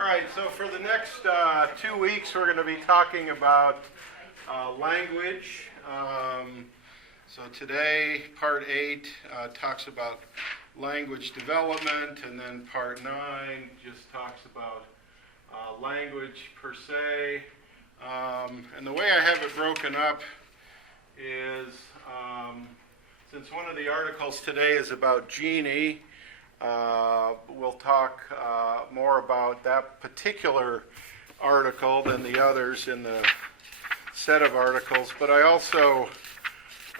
All right, so for the next 2 weeks, we're going to be talking about language. So today, part 8 talks about language development, and then part 9 just talks about language per se. And the way I have it broken up is, since one of the articles today is about Genie, we'll talk more about that particular article than the others in the set of articles. But I also,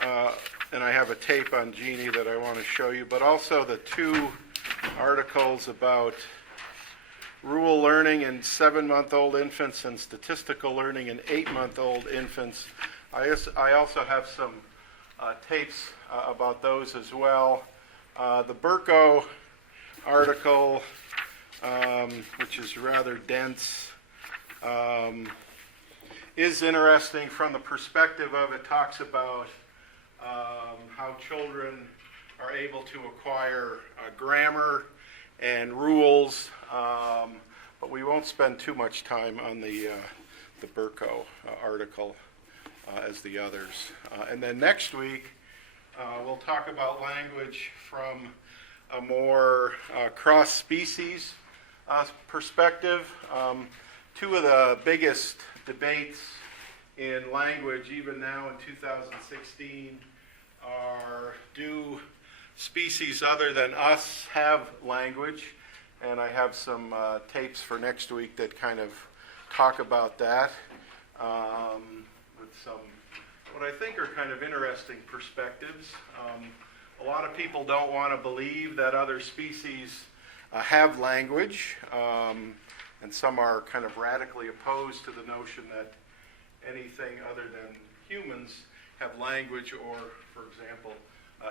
and I have a tape on Genie that I want to show you, but also the 2 articles about rule learning in 7-month-old infants and statistical learning in 8-month-old infants. I also have some tapes about those as well. The Burko article, which is rather dense, is interesting from the perspective of it talks about how children are able to acquire grammar and rules, but we won't spend too much time on the Burko article as the others. And then next week, we'll talk about language from a more cross-species perspective. 2 of the biggest debates in language, even now in 2016, are, do species other than us have language? And I have some tapes for next week that kind of talk about that with some, what I think are kind of interesting perspectives. A lot of people don't want to believe that other species have language, and some are kind of radically opposed to the notion that anything other than humans have language or, for example,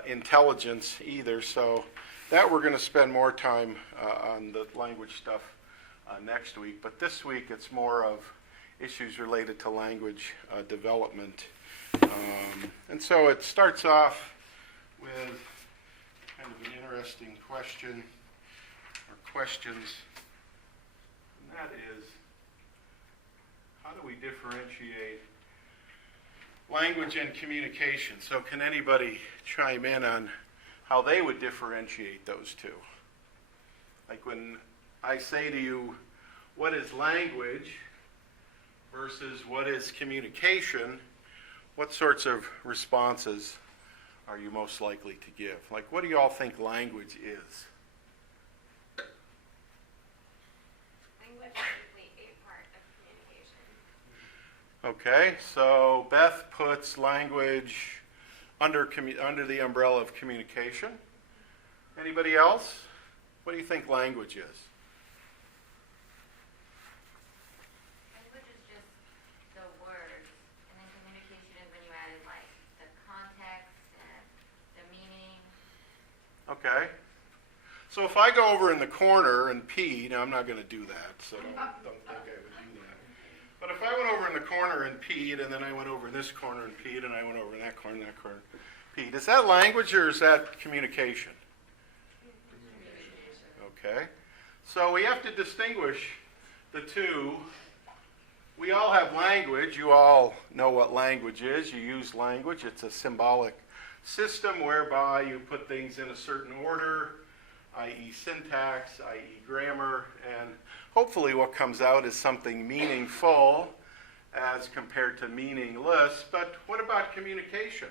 intelligence either. So that we're going to spend more time on the language stuff next week. But this week it's more of issues related to language development. And so it starts off with kind of an interesting question or questions, and that is, how do we differentiate language and communication? So can anybody chime in on how they would differentiate those 2? Like when I say to you, what is language versus what is communication, what sorts of responses are you most likely to give? Like, what do you all think language is? Language is simply a part of communication. Okay, so Beth puts language under the umbrella of communication. Anybody else? What do you think language is? Language is just the words, and then communication is when you added like the context and the meaning. Okay. So if I go over in the corner and pee, now I'm not going to do that, so don't think I would do that. But if I went over in the corner and peed, and then I went over in this corner and peed, and I went over in that corner and that corner and peed, is that language or is that communication? Okay. So we have to distinguish the 2. We all have language. You all know what language is. You use language. It's a symbolic system whereby you put things in a certain order, i.e. syntax, i.e. grammar, and hopefully what comes out is something meaningful as compared to meaningless. But what about communication?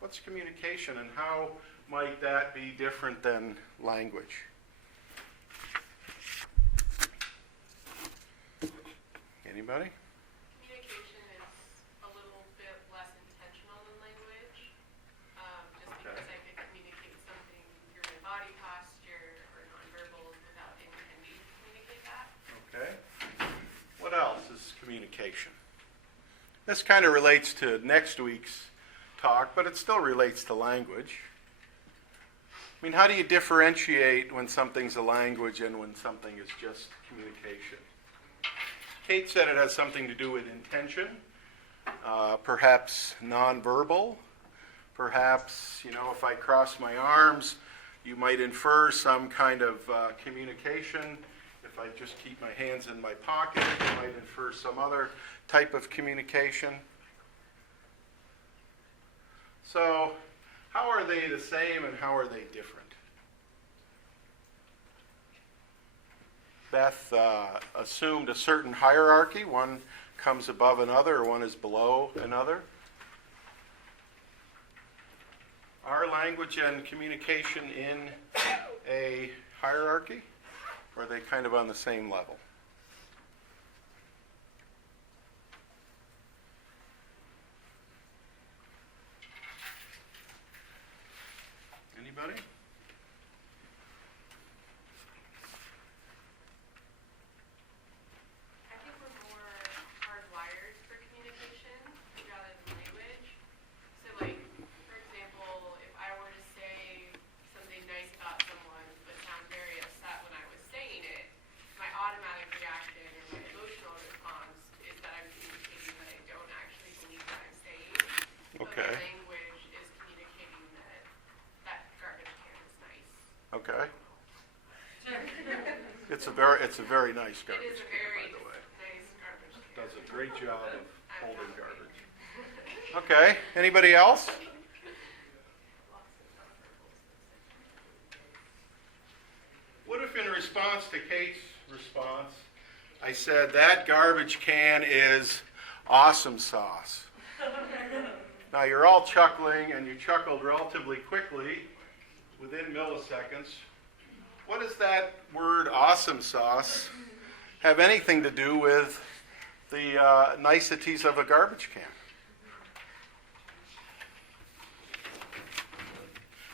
What's communication, and how might that be different than language? Anybody? Communication is a little bit less intentional than language. Just because I could communicate something through my body posture or nonverbals without intending to communicate that. Okay. What else is communication? This kind of relates to next week's talk, but it still relates to language. I mean, how do you differentiate when something's a language and when something is just communication? Kate said it has something to do with intention, perhaps nonverbal, perhaps, if I cross my arms, you might infer some kind of communication If I just keep my hands in my pocket, I might infer some other type of communication. So, how are they the same and how are they different? Beth assumed a certain hierarchy. One comes above another, or one is below another. Are language and communication in a hierarchy? Or are they kind of on the same level? Anybody? I think we're more hardwired for communication rather than language. So like, for example, if I were to say something nice about someone but sound very upset when I was saying it, my automatic reaction or my emotional response is that I'm communicating that I don't actually believe what I'm saying. Okay. But my language is communicating that that garbage can is nice. Okay. It's a very nice It garbage is a can, very by the way. nice garbage can. Does a great job of I'm holding not garbage. kidding. Okay. Anybody else? What if in response to Kate's response, I said, that garbage can is awesome sauce? Now you're all chuckling, and you chuckled relatively quickly, within milliseconds. What does that word awesome sauce have anything to do with the niceties of a garbage can?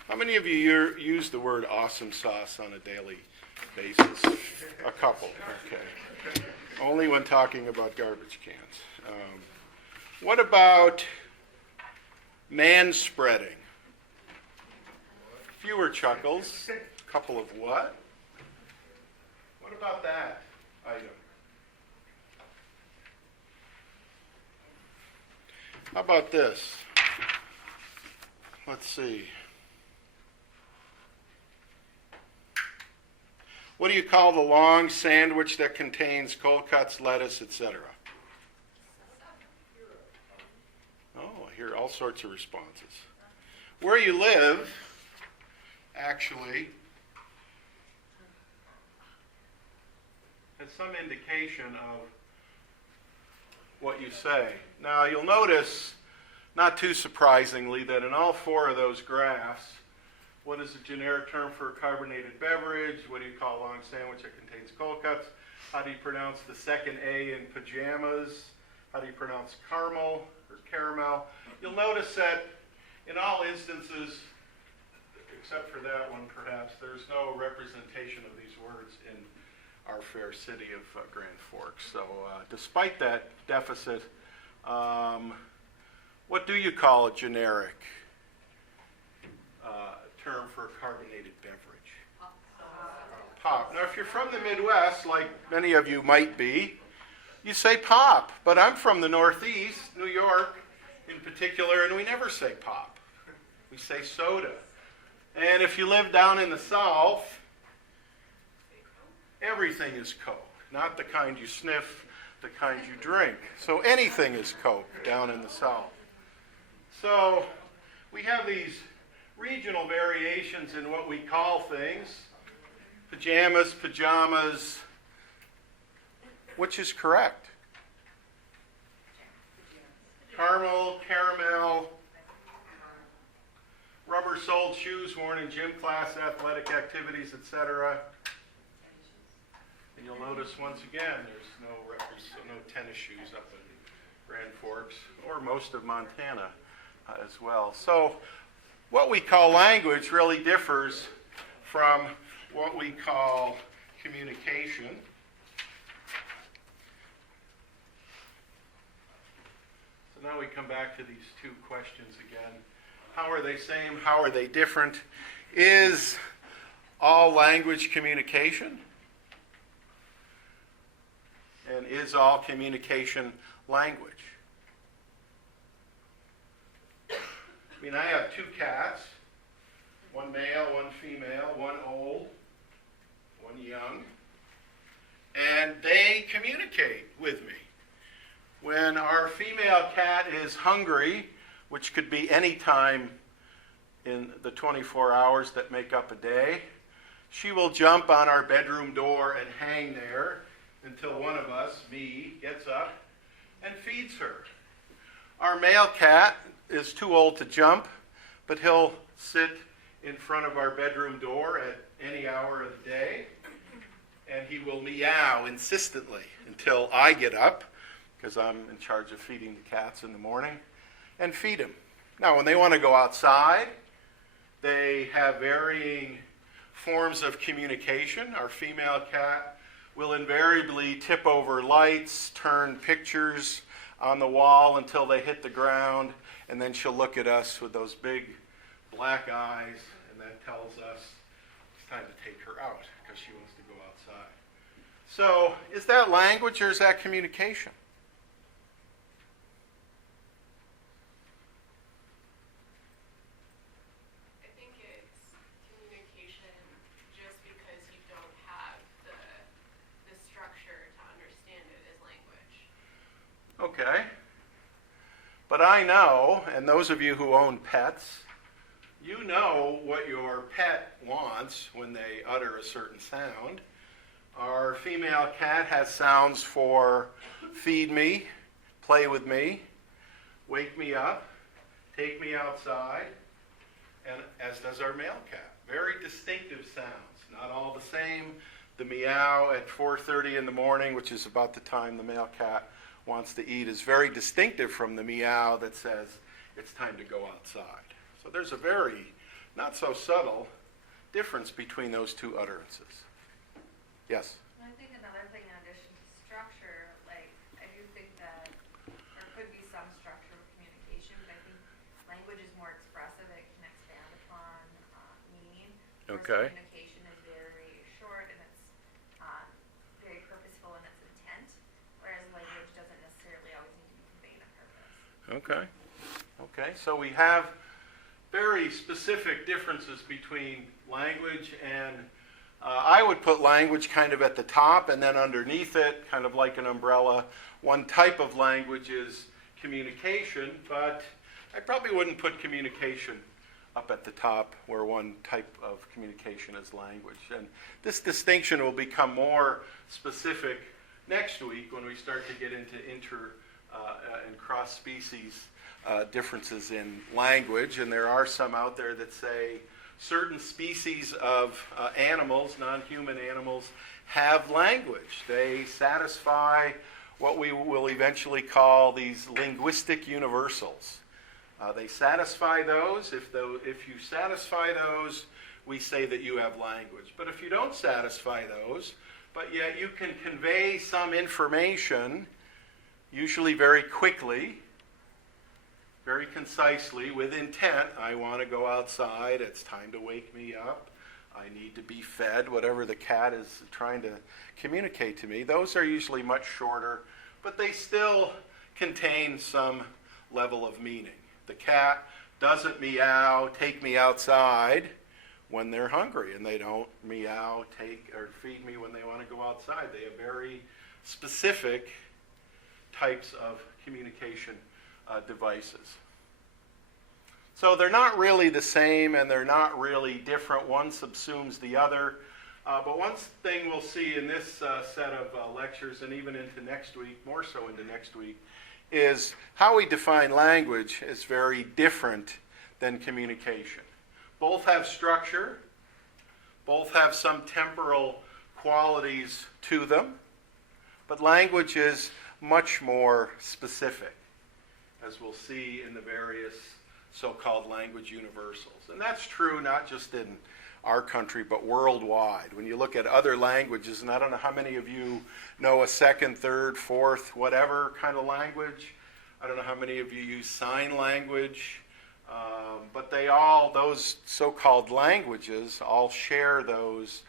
How many of you use the word awesome sauce on a daily basis? A couple, okay. Only when talking about garbage cans. What about man-spreading? Fewer chuckles. A couple of what? What about that item? How about this? Let's see. What do you call the long sandwich that contains cold cuts, lettuce, etc.? Oh, I hear all sorts of responses. Where you live, actually, has some indication of what you say. Now, you'll notice, not too surprisingly, that in all four of those graphs, what is the generic term for a carbonated beverage? What do you call a long sandwich that contains cold cuts? How do you pronounce the second A in pajamas? How do you pronounce caramel or caramel? You'll notice that in all instances, except for that one perhaps, there's no representation of these words in our fair city of Grand Forks. So despite that deficit, what do you call a generic term for a carbonated beverage? Pop. Now, if you're from the Midwest, like many of you might be, you say pop. But I'm from the Northeast, New York in particular, and we never say pop. We say soda. And if you live down in the South, everything is Coke. Not the kind you sniff, the kind you drink. So anything is Coke down in the South. So we have these regional variations in what we call things. Pajamas, pajamas. Which is correct? Caramel, caramel, rubber-soled shoes worn in gym class, athletic activities, etc. And you'll notice once again, there's no tennis shoes up in Grand Forks, or most of Montana as well. So what we call language really differs from what we call communication. So now we come back to these two questions again. How are they same? How are they different? Is all language communication? And is all communication language? I mean, I have two cats, one male, one female, one old, one young. and they communicate with me. When our female cat is hungry, which could be any time in the 24 hours that make up a day, she will jump on our bedroom door and hang there until one of us, me, gets up and feeds her. Our male cat is too old to jump, but he'll sit in front of our bedroom door at any hour of the day, and he will meow insistently until I get up, because I'm in charge of feeding the cats in the morning, and feed him. Now, when they want to go outside, they have varying forms of communication. Our female cat will invariably tip over lights, turn pictures on the wall until they hit the ground, and then she'll look at us with those big black eyes, and that tells us it's time to take her out because she wants to go outside. So, is that language or is that communication? I think it's communication just because you don't have the structure to understand it as language. Okay. But I know, and those of you who own pets, you know what your pet wants when they utter a certain sound. Our female cat has sounds for feed me, play with me, wake me up, take me outside, and as does our male cat. Very distinctive sounds, not all the same. The meow at 4:30 in the morning, which is about the time the male cat wants to eat, is very distinctive from the meow that says it's time to go outside. So there's a very, not so subtle, difference between those two utterances. Yes? I think another thing in addition to structure, like, I do think that there could be some structure of communication, but I think language is more expressive, it can expand upon meaning. Whereas Okay. communication is very short and it's very purposeful in its intent, whereas language doesn't necessarily always need to be conveying a purpose. Okay. Okay, so we have very specific differences between language and I would put language kind of at the top and then underneath it, kind of like an umbrella. One type of language is communication, but I probably wouldn't put communication up at the top where one type of communication is language. And this distinction will become more specific next week when we start to get into and cross-species differences in language. And there are some out there that say certain species of animals, non-human animals, have language. They satisfy what we will eventually call these linguistic universals. They satisfy those. If you satisfy those, we say that you have language. But if you don't satisfy those, but yet you can convey some information, usually very quickly, very concisely, with intent. I want to go outside. It's time to wake me up. I need to be fed, whatever the cat is trying to communicate to me. Those are usually much shorter, but they still contain some level of meaning. The cat doesn't meow, take me outside when they're hungry, and they don't meow, take, or feed me when they want to go outside. They have very specific types of communication devices. So they're not really the same and they're not really different. One subsumes the other. But one thing we'll see in this set of lectures and even into next week, more so into next week, is how we define language is very different than communication. Both have structure. Both have some temporal qualities to them. But language is much more specific, as we'll see in the various so-called language universals. And that's true not just in our country, but worldwide. When you look at other languages, and I don't know how many of you know a second, third, fourth, whatever kind of language. I don't know how many of you use sign language. But they all, those so-called languages, all share those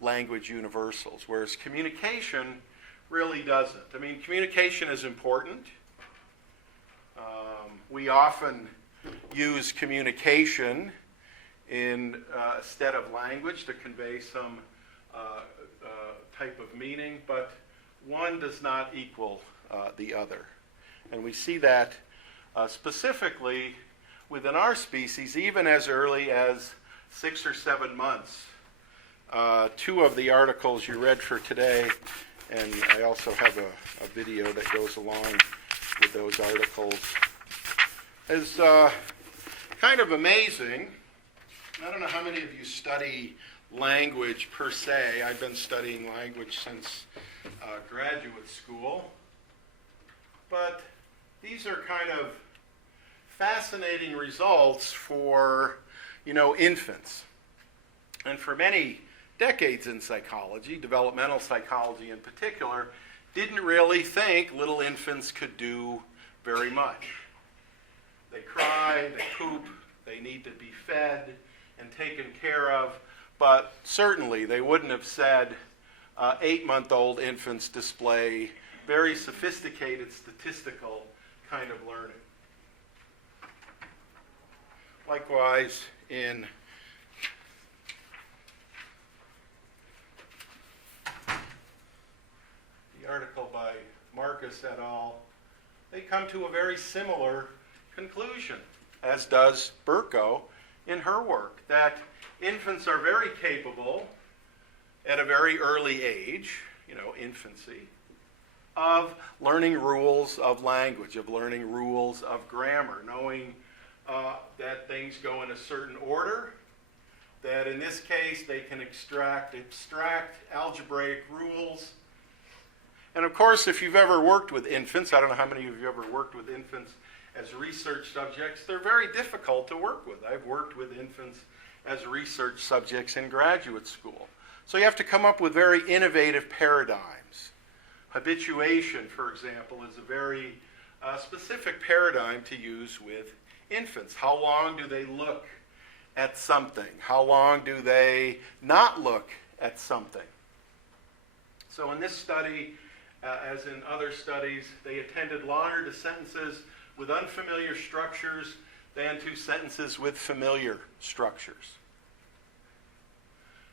language universals, whereas communication really doesn't. I mean, communication is important. We often use communication instead of language to convey some type of meaning, but one does not equal the other. And we see that specifically within our species, even as early as 6 or 7 months. Two of the articles you read for today, and I also have a video that goes along with those articles, is kind of amazing. I don't know how many of you study language per se. I've been studying language since graduate school. But these are kind of fascinating results for, infants. And for many decades in psychology, developmental psychology in particular, didn't really think little infants could do very much. They cry, they poop, they need to be fed and taken care of, but certainly they wouldn't have said 8-month-old infants display very sophisticated statistical kind of learning. Likewise, in the article by Marcus et al., they come to a very similar conclusion, as does Burko in her work, that infants are very capable at a very early age, infancy, of learning rules of language, of learning rules of grammar, knowing that things go in a certain order, that in this case they can extract algebraic rules. And of course, if you've ever worked with infants, I don't know how many of you ever worked with infants as research subjects, they're very difficult to work with. I've worked with infants as research subjects in graduate school. So you have to come up with very innovative paradigms. Habituation, for example, is a very specific paradigm to use with infants. How long do they look at something? How long do they not look at something? So in this study, as in other studies, they attended longer to sentences with unfamiliar structures than to sentences with familiar structures.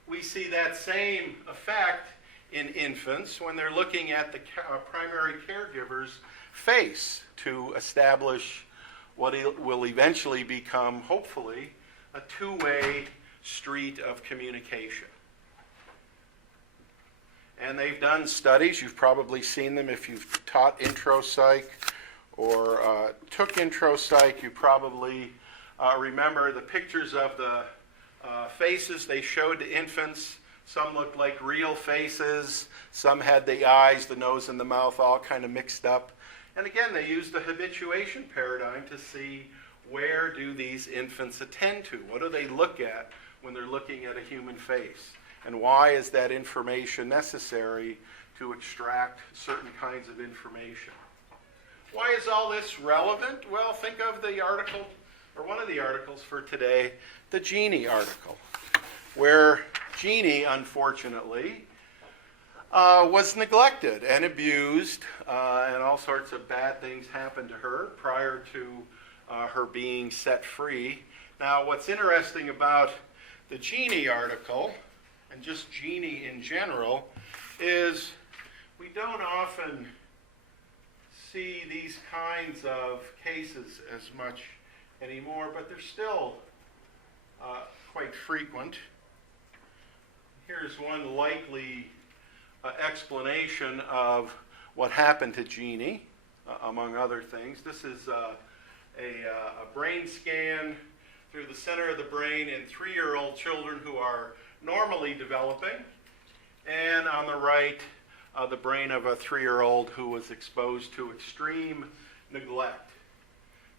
We see that same effect in infants when they're looking at the primary caregiver's face to establish what will eventually become, hopefully, a two-way street of communication. And they've done studies, you've probably seen them if you've taught intro psych or took intro psych, you probably remember the pictures of the faces they showed to infants. Some looked like real faces, some had the eyes, the nose, and the mouth all kind of mixed up. And again, they used the habituation paradigm to see where do these infants attend to? What do they look at when they're looking at a human face? And why is that information necessary to extract certain kinds of information? Why is all this relevant? Well, think of the article, or one of the articles for today, the Jeannie article, where Jeannie, unfortunately, was neglected and abused, and all sorts of bad things happened to her prior to her being set free. Now, what's interesting about the Jeannie article, and just Jeannie in general, is we don't often see these kinds of cases as much anymore, but they're still quite frequent. Here's one likely explanation of what happened to Jeannie, among other things. This is a brain scan through the center of the brain in 3-year-old children who are normally developing, and on the right, the brain of a 3-year-old who was exposed to extreme neglect.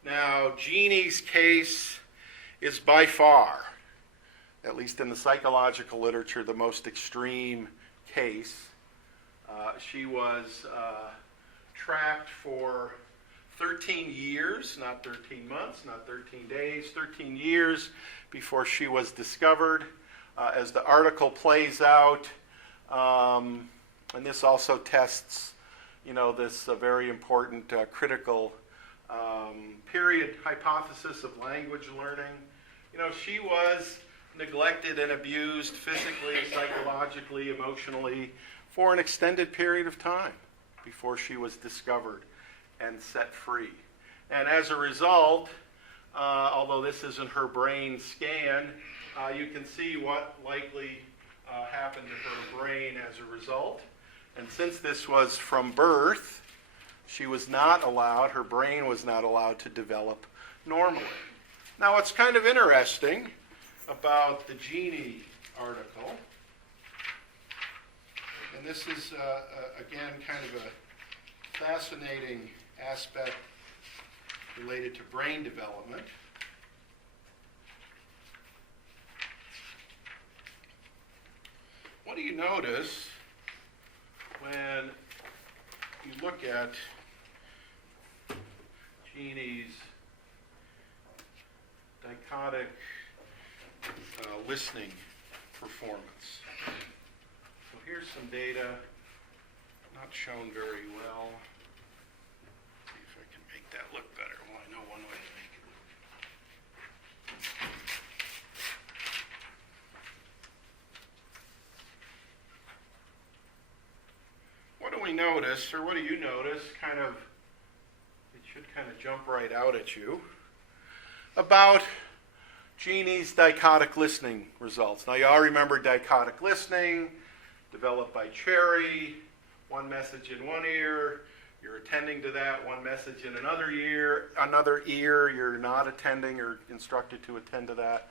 Now, Jeannie's case is by far, at least in the psychological literature, the most extreme case. She was trapped for 13 years, not 13 months, not 13 days, 13 years before she was discovered. As the article plays out, and this also tests, this very important critical period hypothesis of language learning. She was neglected and abused physically, psychologically, emotionally for an extended period of time before she was discovered and set free. And as a result, although this isn't her brain scan, you can see what likely happened to her brain as a result. And since this was from birth, she was not allowed, her brain was not allowed to develop normally. Now, what's kind of interesting about the Genie article, and this is, again, kind of a fascinating aspect related to brain development. What do you notice when you look at Genie's dichotic listening performance? So here's some data, not shown very well. See if I can make that look better. Well, I know one way to make it look. What do we notice, or what do you notice, it should kind of jump right out at you, about Genie's dichotic listening results? Now, you all remember dichotic listening, developed by Cherry, one message in one ear, you're attending to that, one message in another ear, you're not attending or instructed to attend to that.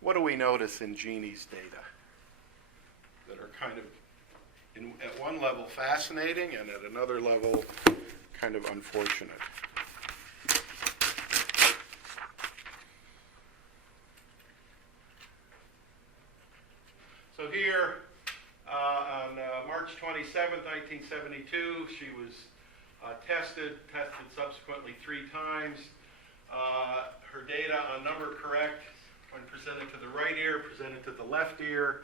What do we notice in Genie's data that are kind of, at one level, fascinating, and at another level, kind of unfortunate? So here, on March 27th, 1972, she was tested subsequently 3 times. Her data on number correct when presented to the right ear, presented to the left ear.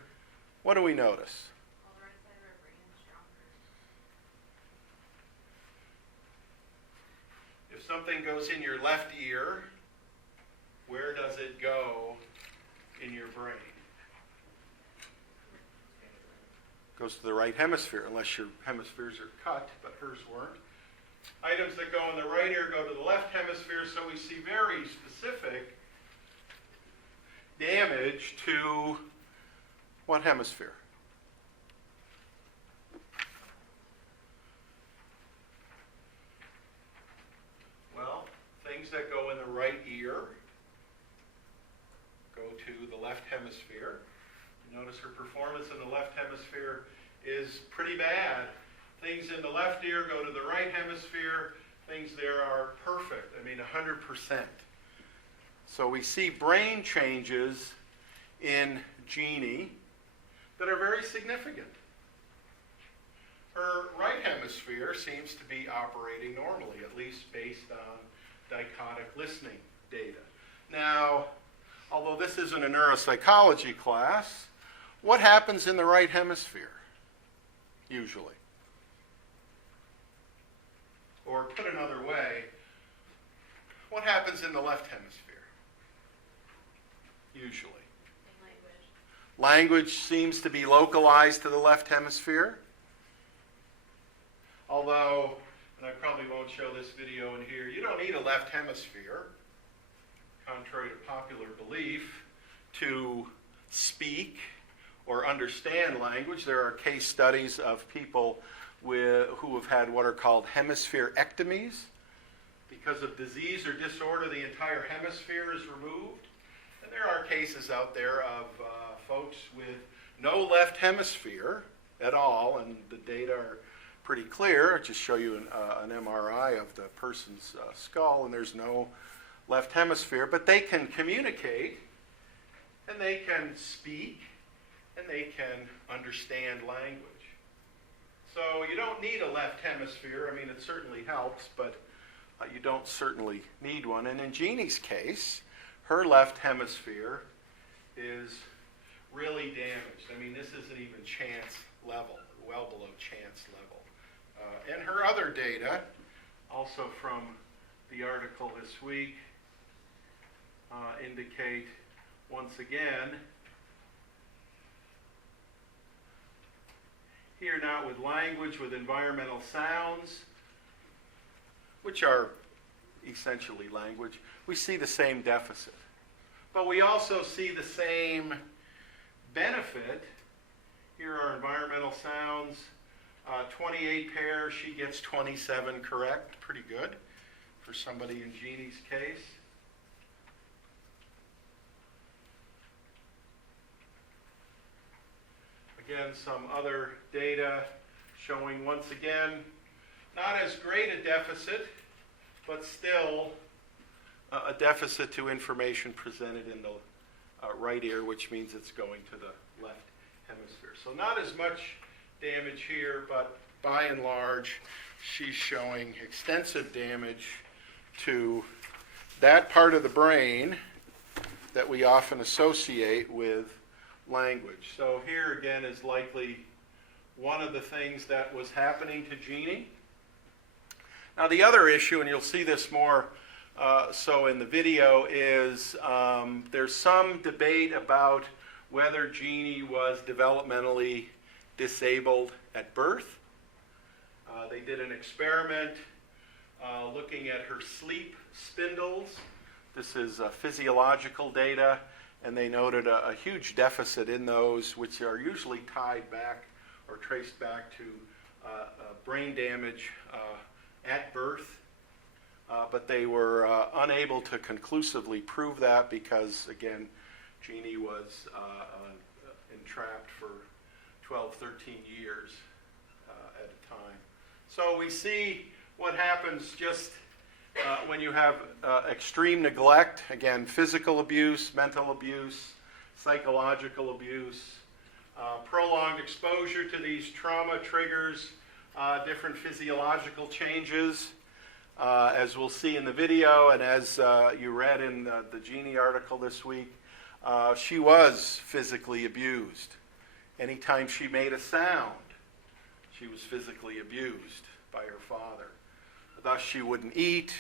What do we notice? Well, the right side of our brain is stronger. If something goes in your left ear, where does it go in your brain? Goes to the right hemisphere, unless your hemispheres are cut, but hers weren't. Items that go in the right ear go to the left hemisphere, so we see very specific damage to what hemisphere? Well, things that go in the right ear go to the left hemisphere. Notice her performance in the left hemisphere is pretty bad. Things in the left ear go to the right hemisphere. Things there are perfect. I mean, 100%. So we see brain changes in Genie that are very significant. Her right hemisphere seems to be operating normally, at least based on dichotic listening data. Now, although this isn't a neuropsychology class, what happens in the right hemisphere, usually? Or put another way, what happens in the left hemisphere, usually? Language seems to be localized to the left hemisphere. Although, and I probably won't show this video in here, you don't need a left hemisphere, contrary to popular belief, to speak or understand language. There are case studies of people who have had what are called hemispherectomies. Because of disease or disorder, the entire hemisphere is removed. And there are cases out there of folks with no left hemisphere at all, and the data are pretty clear. I'll just show you an MRI of the person's skull, and there's no left hemisphere, but they can communicate, and they can speak, and they can understand language. So you don't need a left hemisphere. I mean, it certainly helps, but you don't certainly need one. And in Jeannie's case, her left hemisphere is really damaged. I mean, this isn't even chance level, well below chance level. And her other data, also from the article this week, indicate, once again, here now with language, with environmental sounds, which are essentially language, we see the same deficit. But we also see the same benefit. Here are environmental sounds. 28 pairs, she gets 27 correct. Pretty good for somebody in Jeannie's case. Again, some other data showing, once again, not as great a deficit, but still a deficit to information presented in the right ear, which means it's going to the left hemisphere. So not as much damage here, but by and large, she's showing extensive damage to that part of the brain that we often associate with language. So here again is likely one of the things that was happening to Jeannie. Now the other issue, and you'll see this more so in the video, is there's some debate about whether Jeannie was developmentally disabled at birth. They did an experiment looking at her sleep spindles. This is physiological data, and they noted a huge deficit in those, which are usually tied back or traced back to brain damage at birth. But they were unable to conclusively prove that because, again, Jeannie was entrapped for 12, 13 years at a time. So we see what happens just when you have extreme neglect, again, physical abuse, mental abuse, psychological abuse, prolonged exposure to these trauma triggers, different physiological changes, as we'll see in the video, and as you read in the Jeannie article this week, she was physically abused. Anytime she made a sound, she was physically abused by her father. Thus, she wouldn't eat,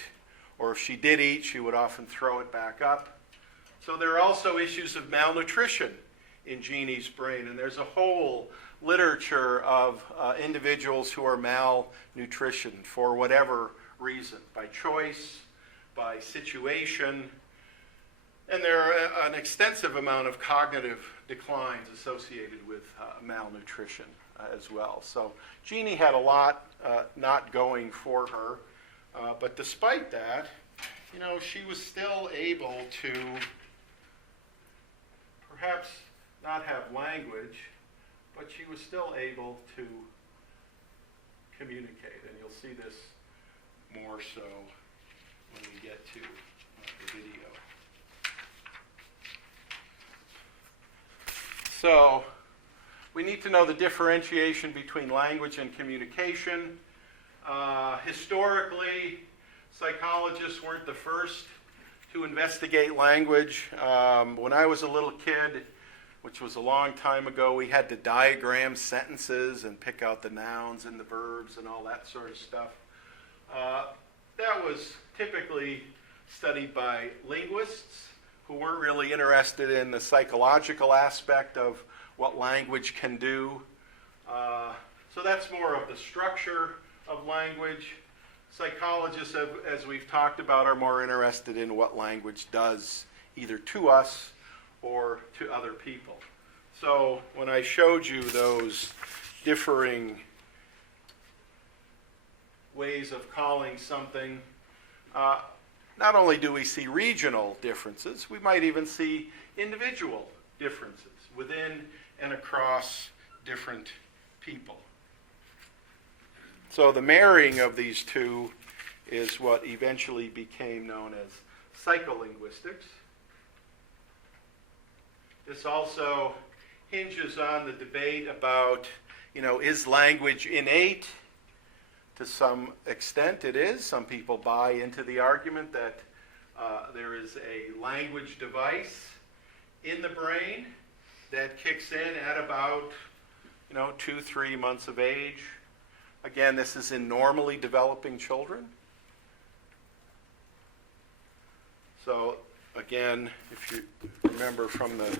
or if she did eat, she would often throw it back up. So there are also issues of malnutrition in Jeannie's brain, and there's a whole literature of individuals who are malnutrition for whatever reason, by choice, by situation, and there are an extensive amount of cognitive declines associated with malnutrition as well. So Jeannie had a lot not going for her, but despite that, you know, she was still able to perhaps not have language, but she was still able to communicate, and you'll see this more so when we get to the video. So we need to know the differentiation between language and communication. Historically, psychologists weren't the first to investigate language. When I was a little kid, which was a long time ago, we had to diagram sentences and pick out the nouns and the verbs and all that sort of stuff. That was typically studied by linguists who weren't really interested in the psychological aspect of what language can do. So that's more of the structure of language. Psychologists, as we've talked about, are more interested in what language does either to us or to other people. So when I showed you those differing ways of calling something, not only do we see regional differences, we might even see individual differences within and across different people. So the marrying of these two is what eventually became known as psycholinguistics. This also hinges on the debate about, is language innate? To some extent it is. Some people buy into the argument that there is a language device in the brain that kicks in at about 2-3 months of age. Again, this is in normally developing children. So Again, if you remember from the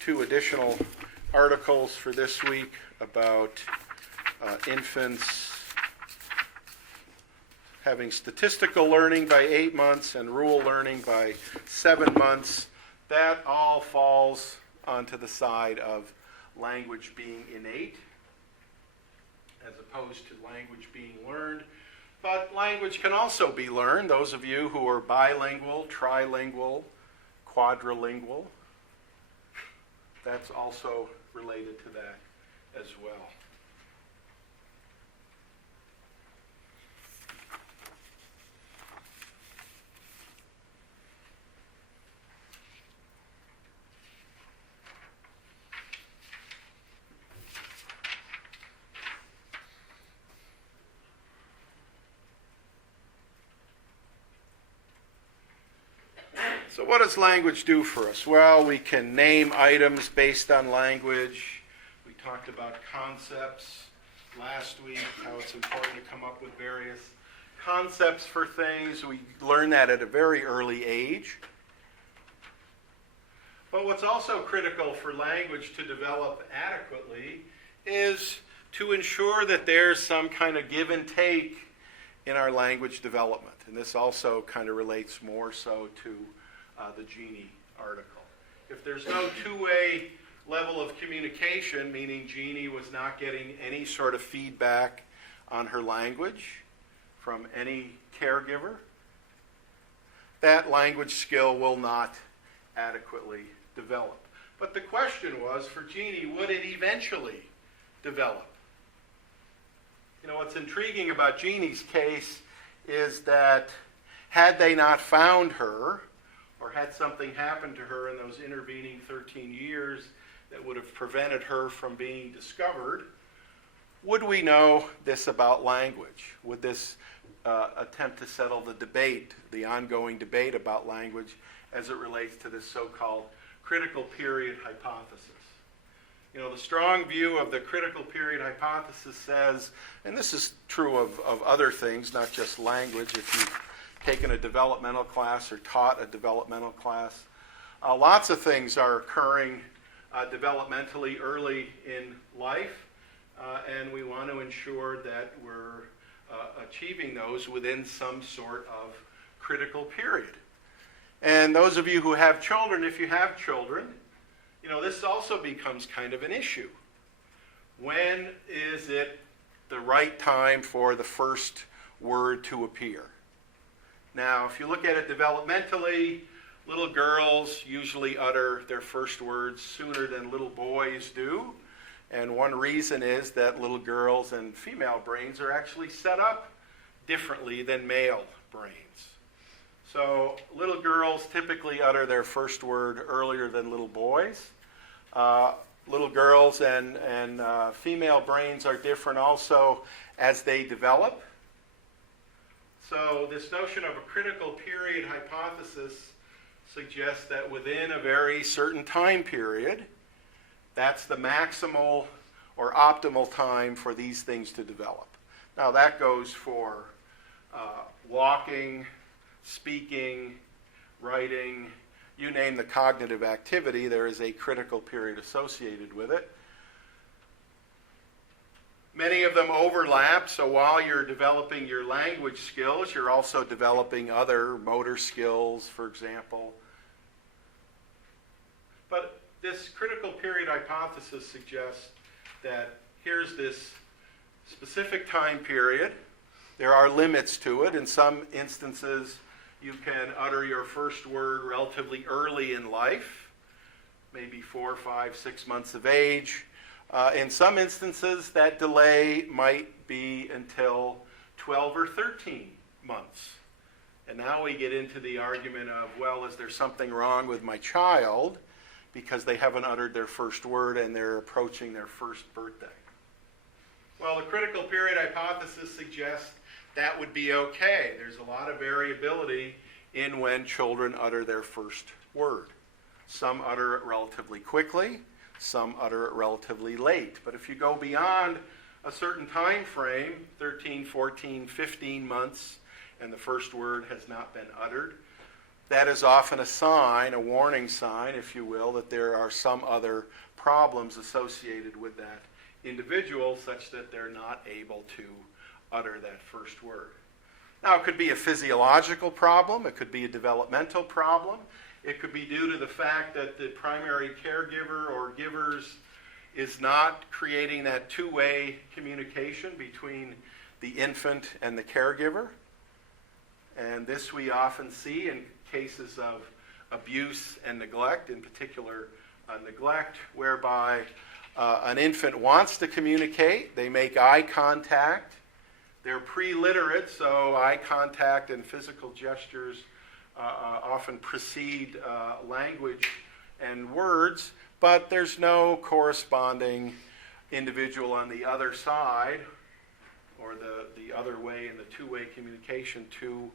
2 additional articles for this week about infants having statistical learning by 8 months and rule learning by 7 months, that all falls onto the side of language being innate as opposed to language being learned. But language can also be learned. Those of you who are bilingual, trilingual, quadrilingual, that's also related to that as well. So what does language do for us? Well, we can name items based on language. We talked about concepts last week, how it's important to come up with various concepts for things. We learn that at a very early age. But what's also critical for language to develop adequately is to ensure that there's some kind of give and take in our language development. And this also kind of relates more so to the Jeannie article. If there's no two-way level of communication, meaning Jeannie was not getting any sort of feedback on her language from any caregiver, that language skill will not adequately develop. But the question was, for Jeannie, would it eventually develop? You know, what's intriguing about Jeannie's case is that had they not found her, or had something happened to her in those intervening 13 years that would have prevented her from being discovered, would we know this about language? Would this attempt to settle the debate, the ongoing debate about language as it relates to this so-called critical period hypothesis? You know, the strong view of the critical period hypothesis says, and this is true of other things, not just language, if you've taken a developmental class or taught a developmental class, lots of things are occurring developmentally early in life, and we want to ensure that we're achieving those within some sort of critical period. And those of you who have children, if you have children, you know, this also becomes kind of an issue. When is it the right time for the first word to appear? Now, if you look at it developmentally, little girls usually utter their first words sooner than little boys do. And one reason is that little girls and female brains are actually set up differently than male brains. So little girls typically utter their first word earlier than little boys. Little girls and female brains are different also as they develop. So this notion of a critical period hypothesis suggests that within a very certain time period, that's the maximal or optimal time for these things to develop. Now that goes for walking, speaking, writing, you name the cognitive activity, there is a critical period associated with it. Many of them overlap, so while you're developing your language skills, you're also developing other motor skills, for example. But this critical period hypothesis suggests that here's this specific time period. There are limits to it. In some instances, you can utter your first word relatively early in life, maybe 4, 5, 6 months of age. In some instances, that delay might be until 12 or 13 months. And now we get into the argument of, well, is there something wrong with my child because they haven't uttered their first word and they're approaching their first birthday? Well, the critical period hypothesis suggests that would be okay. There's a lot of variability in when children utter their first word. Some utter it relatively quickly. Some utter it relatively late. But if you go beyond a certain time frame, 13, 14, 15 months, and the first word has not been uttered, that is often a sign, a warning sign, if you will, that there are some other problems associated with that individual such that they're not able to utter that first word. Now, it could be a physiological problem. It could be a developmental problem. It could be due to the fact that the primary caregiver or givers is not creating that two-way communication between the infant and the caregiver. And this we often see in cases of abuse and neglect, in particular neglect, whereby an infant wants to communicate. They make eye contact. They're pre-literate, so eye contact and physical gestures often precede language and words, but there's no corresponding individual on the other side or the other way in the two-way communication to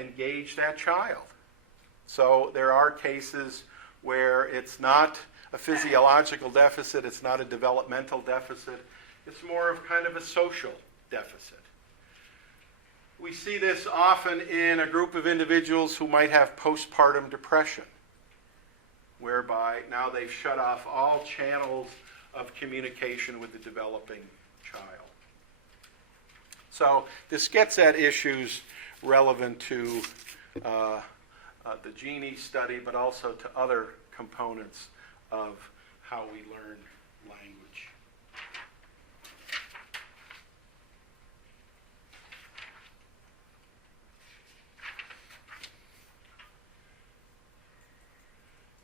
engage that child. So there are cases where it's not a physiological deficit, it's not a developmental deficit, it's more of kind of a social deficit. We see this often in a group of individuals who might have postpartum depression, whereby now they've shut off all channels of communication with the developing child. So this gets at issues relevant to the Gini study, but also to other components of how we learn language.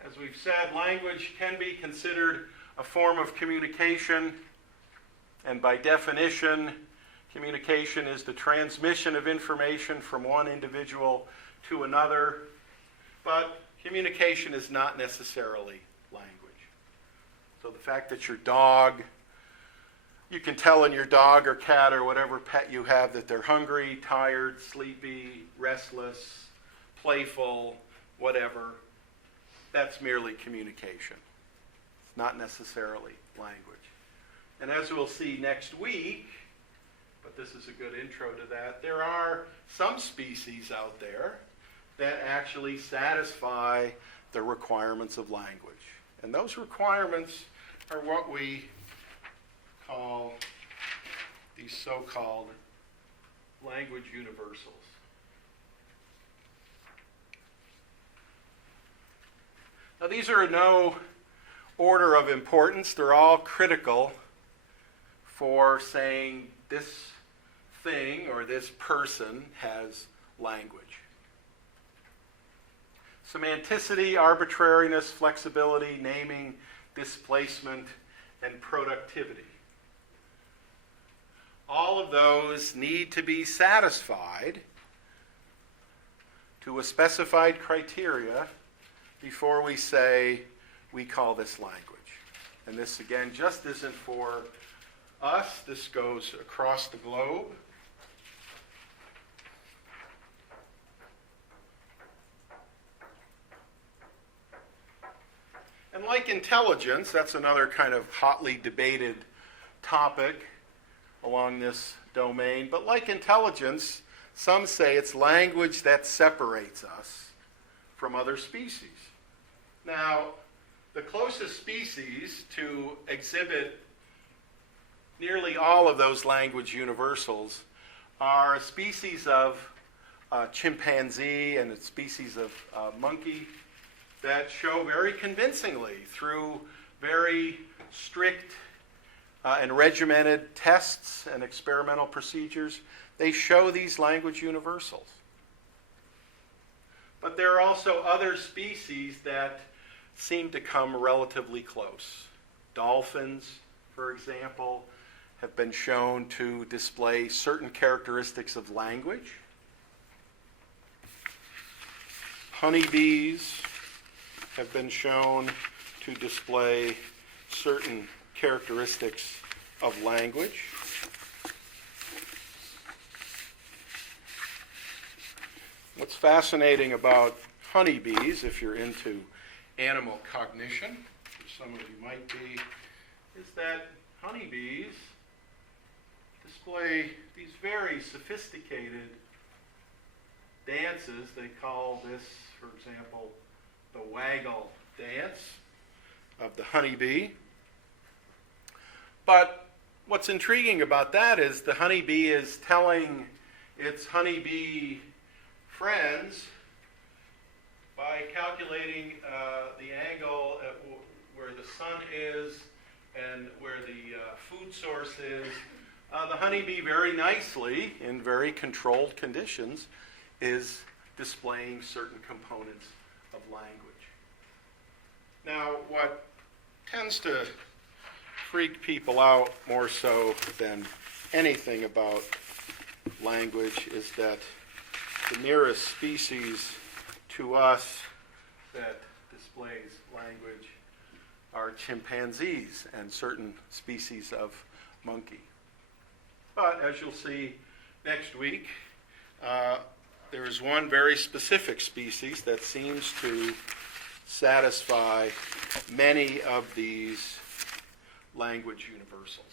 As we've said, language can be considered a form of communication, and by definition, communication is the transmission of information from one individual to another, but communication is not necessarily language. So the fact that your dog, you can tell in your dog or cat or whatever pet you have that they're hungry, tired, sleepy, restless, playful, whatever, that's merely communication. It's not necessarily language. And as we'll see next week, but this is a good intro to that, there are some species out there that actually satisfy the requirements of language. And those requirements are what we call these so-called language universals. Now, these are in no order of importance. They're all critical for saying this thing or this person has language. Semanticity, arbitrariness, flexibility, naming, displacement, and productivity. All of those need to be satisfied to a specified criteria before we say we call this language. And this, again, just isn't for us. This goes across the globe. And like intelligence, that's another kind of hotly debated topic along this domain. But like intelligence, some say it's language that separates us from other species. Now, the closest species to exhibit nearly all of those language universals are a species of chimpanzee and a species of monkey that show very convincingly through very strict and regimented tests and experimental procedures, they show these language universals. But there are also other species that seem to come relatively close. Dolphins, for example, have been shown to display certain characteristics of language. Honeybees have been shown to display certain characteristics of language. What's fascinating about honeybees, if you're into animal cognition, which some of you might be, is that honeybees display these very sophisticated dances. They call this, for example, the waggle dance of the honeybee. But what's intriguing about that is the honeybee is telling its honeybee friends by calculating the angle at where the sun is and where the food source is. The honeybee very nicely, in very controlled conditions, is displaying certain components of language. Now, what tends to freak people out more so than anything about language is that the nearest species to us that displays language are chimpanzees and certain species of monkey. But as you'll see next week, there is one very specific species that seems to satisfy many of these language universals.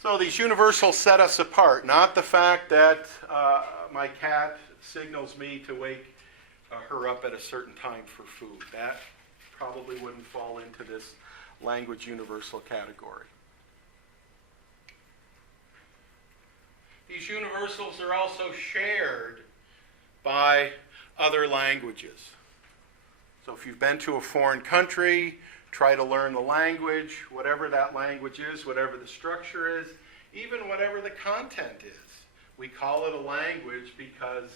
So these universals set us apart, not the fact that my cat signals me to wake her up at a certain time for food. That probably wouldn't fall into this language universal category. These universals are also shared by other languages. So if you've been to a foreign country, try to learn the language, whatever that language is, whatever the structure is, even whatever the content is. We call it a language because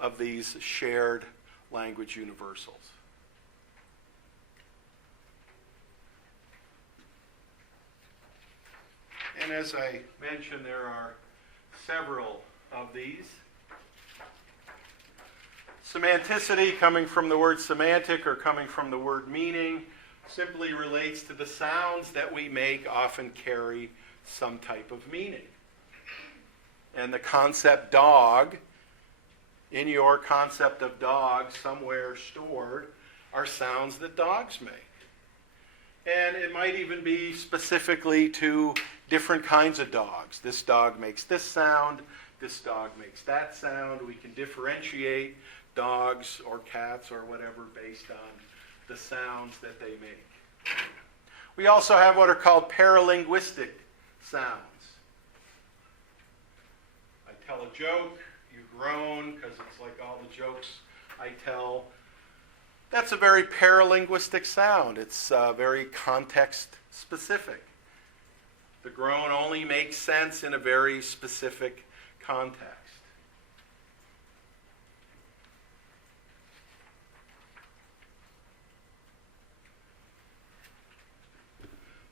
of these shared language universals. And as I mentioned, there are several of these. Semanticity, coming from the word semantic or coming from the word meaning, simply relates to the sounds that we make often carry some type of meaning. And the concept dog, in your concept of dog somewhere stored, are sounds that dogs make. And it might even be specifically to different kinds of dogs. This dog makes this sound, this dog makes that sound. We can differentiate dogs or cats or whatever based on the sounds that they make. We also have what are called paralinguistic sounds. I tell a joke, you groan because it's like all the jokes I tell. That's a very paralinguistic sound. It's very context specific. The groan only makes sense in a very specific context.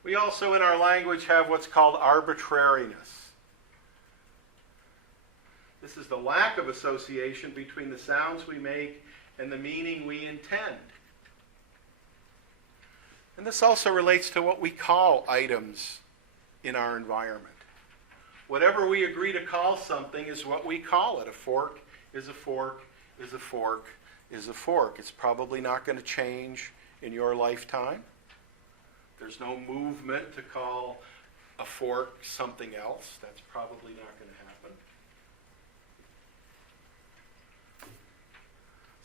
We also in our language have what's called arbitrariness. This is the lack of association between the sounds we make and the meaning we intend. And this also relates to what we call items in our environment. Whatever we agree to call something is what we call it. A fork is a fork, is a fork, is a fork. It's probably not going to change in your lifetime. There's no movement to call a fork something else. That's probably not going to happen.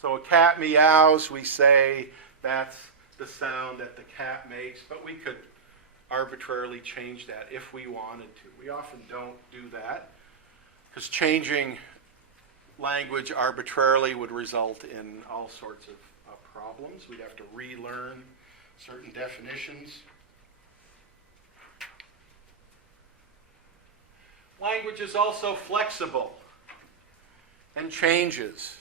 So a cat meows, we say that's the sound that the cat makes, but we could arbitrarily change that if we wanted to. We often don't do that because changing language arbitrarily would result in all sorts of problems. We'd have to relearn certain definitions. Language is also flexible and changes.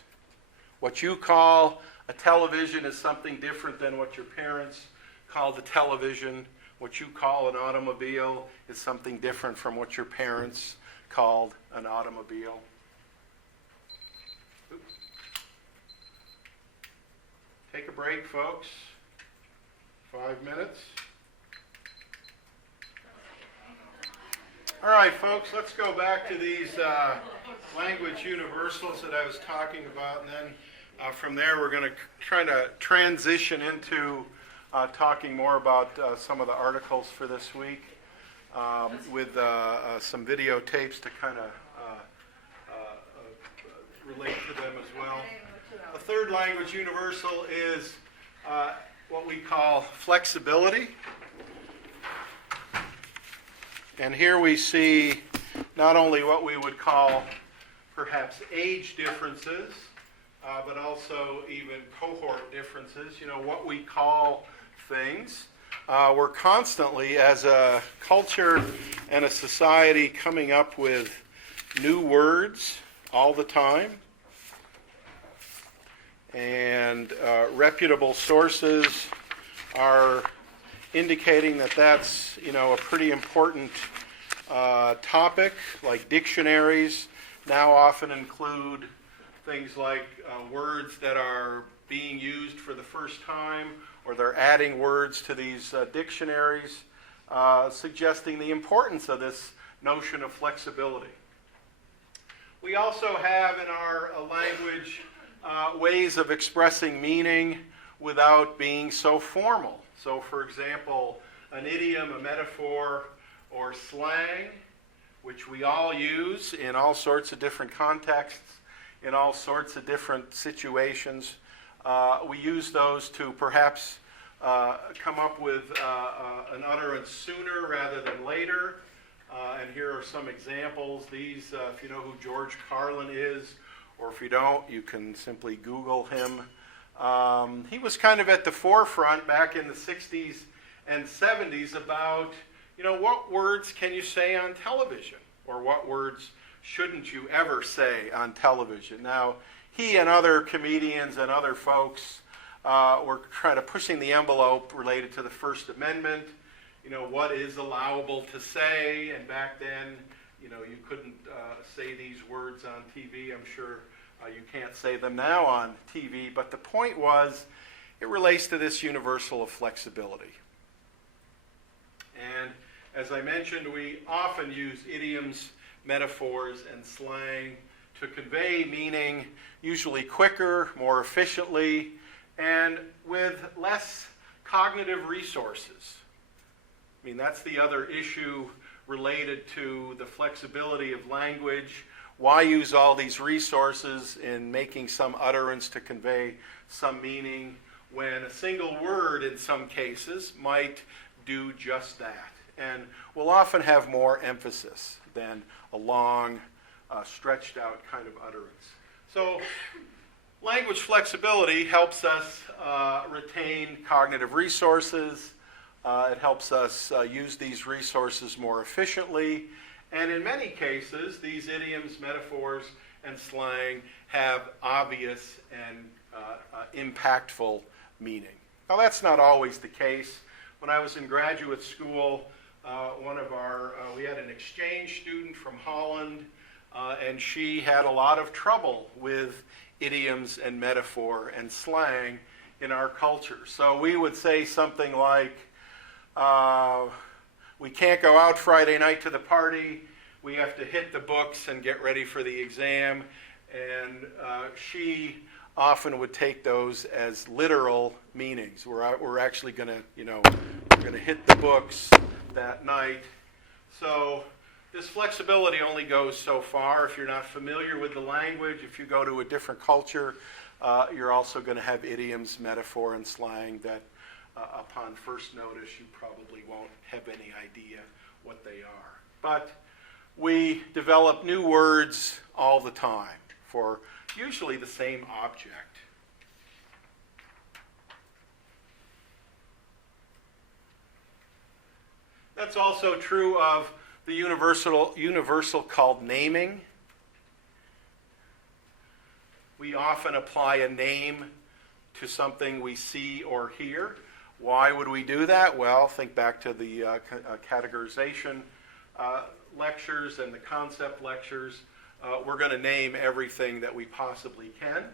What you call a television is something different than what your parents called a television. What you call an automobile is something different from what your parents called an automobile. Oops. Take a break, folks. 5 minutes. All right, folks, let's go back to these language universals that I was talking about, and then from there we're going to try to transition into talking more about some of the articles for this week with some videotapes to kind of relate to them as well. The third language universal is what we call flexibility. And here we see not only what we would call perhaps age differences, but also even cohort differences, what we call things. We're constantly, as a culture and a society, coming up with new words all the time. And reputable sources are indicating that that's, a pretty important topic. Like dictionaries now often include things like words that are being used for the first time, or they're adding words to these dictionaries, suggesting the importance of this notion of flexibility. We also have in our language ways of expressing meaning without being so formal. So, for example, an idiom, a metaphor, or slang, which we all use in all sorts of different contexts, in all sorts of different situations. We use those to perhaps come up with an utterance sooner rather than later. And here are some examples. These, if you know who George Carlin is, or if you don't, you can simply Google him. He was kind of at the forefront back in the 60s and 70s about, what words can you say on television? Or what words shouldn't you ever say on television? Now, he and other comedians and other folks were kind of pushing the envelope related to the First Amendment. What is allowable to say? And back then, you couldn't say these words on TV. I'm sure you can't say them now on TV. But the point was, it relates to this universal of flexibility. And as I mentioned, we often use idioms, metaphors, and slang to convey meaning, usually quicker, more efficiently, and with less cognitive resources. That's the other issue related to the flexibility of language. Why use all these resources in making some utterance to convey some meaning when a single word in some cases might do just that? And will often have more emphasis than a long, stretched out kind of utterance. So language flexibility helps us retain cognitive resources. It helps us use these resources more efficiently. And in many cases, these idioms, metaphors, and slang have obvious and impactful meaning. Now, that's not always the case. When I was in graduate school, we had an exchange student from Holland, and she had a lot of trouble with idioms and metaphor and slang in our culture. So we would say something like, we can't go out Friday night to the party, we have to hit the books and get ready for the exam. And she often would take those as literal meanings. We're actually going to hit the books that night. So this flexibility only goes so far. If you're not familiar with the language, if you go to a different culture, you're also going to have idioms, metaphor, and slang that upon first notice you probably won't have any idea what they are. But we develop new words all the time for usually the same object. That's also true of the universal called naming. We often apply a name to something we see or hear. Why would we do that? Well, think back to the categorization lectures and the concept lectures. We're going to name everything that we possibly can.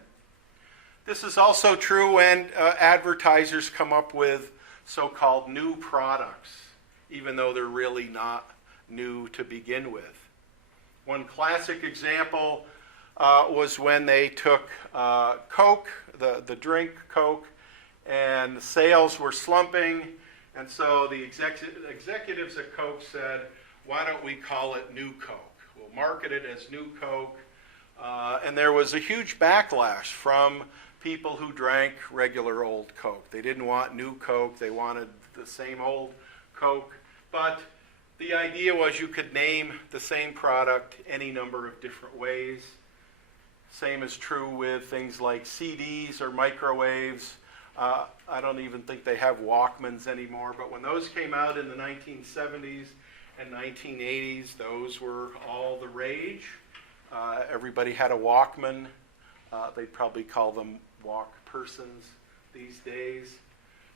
This is also true when advertisers come up with so-called new products, even though they're really not new to begin with. One classic example was when they took Coke, the drink Coke, and sales were slumping, and so the executives at Coke said, why don't we call it New Coke? We'll market it as New Coke. And there was a huge backlash from people who drank regular old Coke. They didn't want New Coke, they wanted the same old Coke. But the idea was you could name the same product any number of different ways. Same is true with things like CDs or microwaves. I don't even think they have Walkmans anymore, but when those came out in the 1970s and 1980s, those were all the rage. Everybody had a Walkman. They'd probably call them walk persons these days.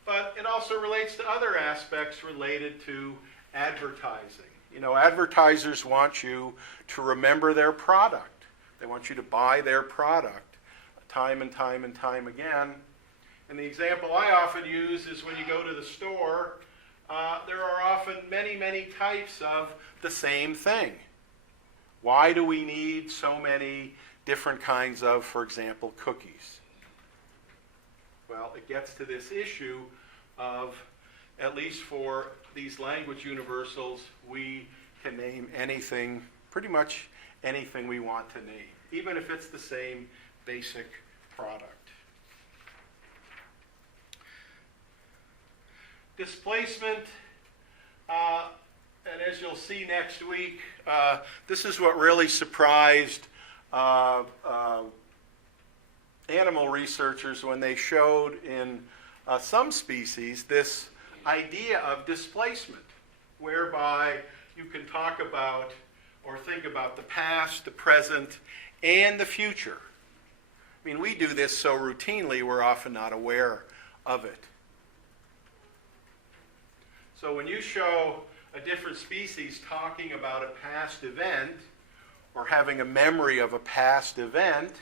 But it also relates to other aspects related to advertising. You know, advertisers want you to remember their product. They want you to buy their product time and time and time again. And the example I often use is when you go to the store, there are often many, many types of the same thing. Why do we need so many different kinds of, for example, cookies? Well, it gets to this issue of, at least for these language universals, we can name anything, pretty much anything we want to name, even if it's the same basic product. Displacement, and as you'll see next week, this is what really surprised animal researchers when they showed in some species this idea of displacement, whereby you can talk about or think about the past, the present, and the future. I mean, we do this so routinely, we're often not aware of it. So when you show a different species talking about a past event, or having a memory of a past event,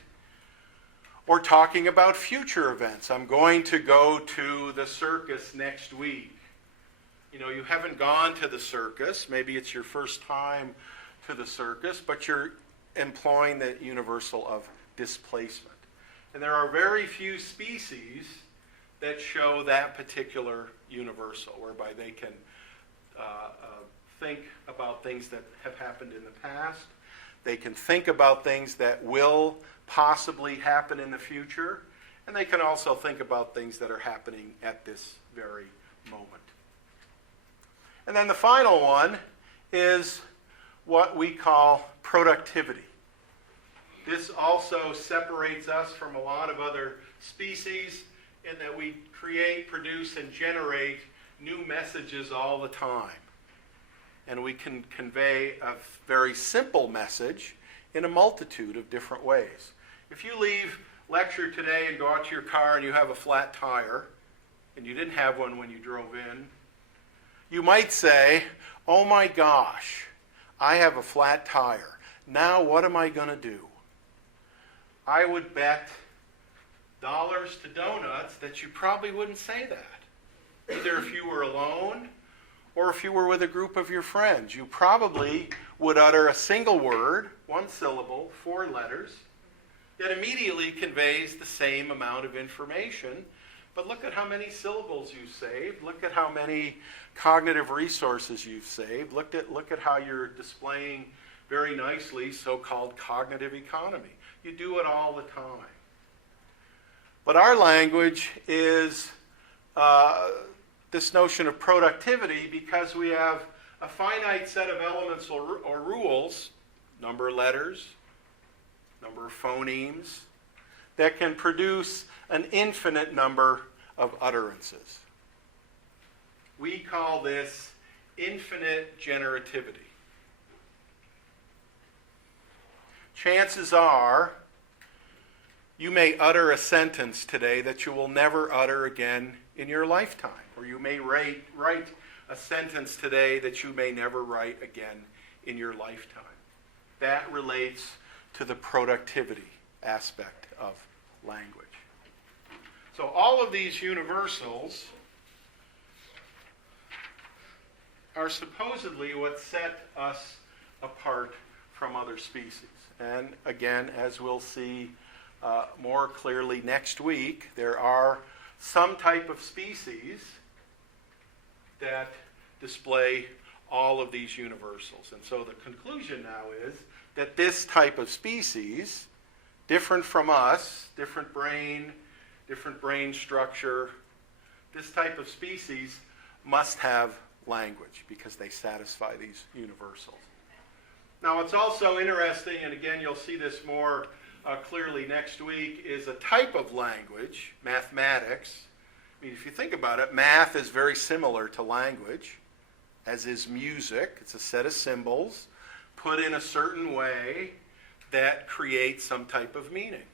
or talking about future events. I'm going to go to the circus next week. You know, you haven't gone to the circus. Maybe it's your first time to the circus, but you're employing the universal of displacement. And there are very few species that show that particular universal, whereby they can think about things that have happened in the past. They can think about things that will possibly happen in the future, and they can also think about things that are happening at this very moment. And then the final one is what we call productivity. This also separates us from a lot of other species in that we create, produce, and generate new messages all the time. And we can convey a very simple message in a multitude of different ways. If you leave lecture today and go out to your car and you have a flat tire, and you didn't have one when you drove in, you might say, oh my gosh, I have a flat tire. Now what am I going to do? I would bet dollars to donuts that you probably wouldn't say that. Either if you were alone or if you were with a group of your friends. You probably would utter a single word, one syllable, 4 letters, that immediately conveys the same amount of information. But look at how many syllables you've saved. Look at how many cognitive resources you've saved. Look at how you're displaying very nicely so-called cognitive economy. You do it all the time. But our language is this notion of productivity because we have a finite set of elements or rules, number of letters, number of phonemes, that can produce an infinite number of utterances. We call this infinite generativity. Chances are you may utter a sentence today that you will never utter again in your lifetime. Or you may write a sentence today that you may never write again in your lifetime. That relates to the productivity aspect of language. So all of these universals are supposedly what set us apart from other species. And again, as we'll see more clearly next week, there are some type of species that display all of these universals. And so the conclusion now is that this type of species, different from us, different brain structure, this type of species must have language because they satisfy these universals. Now, what's also interesting, and again, you'll see this more clearly next week, is a type of language, mathematics. I mean, if you think about it, math is very similar to language, as is music. It's a set of symbols put in a certain way that create some type of meaning.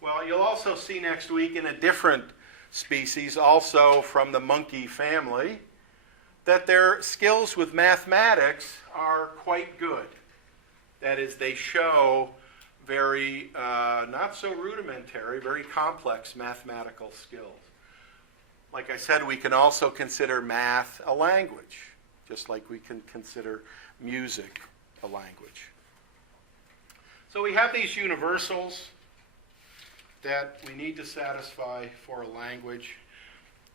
Well, you'll also see next week in a different species, also from the monkey family, that their skills with mathematics are quite good. That is, they show very, not so rudimentary, very complex mathematical skills. Like I said, we can also consider math a language, just like we can consider music a language. So we have these universals that we need to satisfy for a language.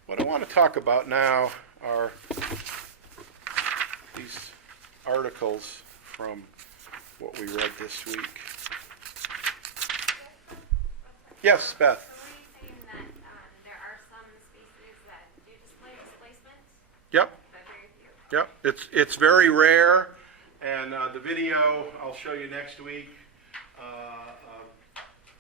What I want to talk about now are these articles from what we read this week. Yes, Beth. So were you saying that there are some species that do display displacement, Yep. but very few? Yep. It's very rare, and the video I'll show you next week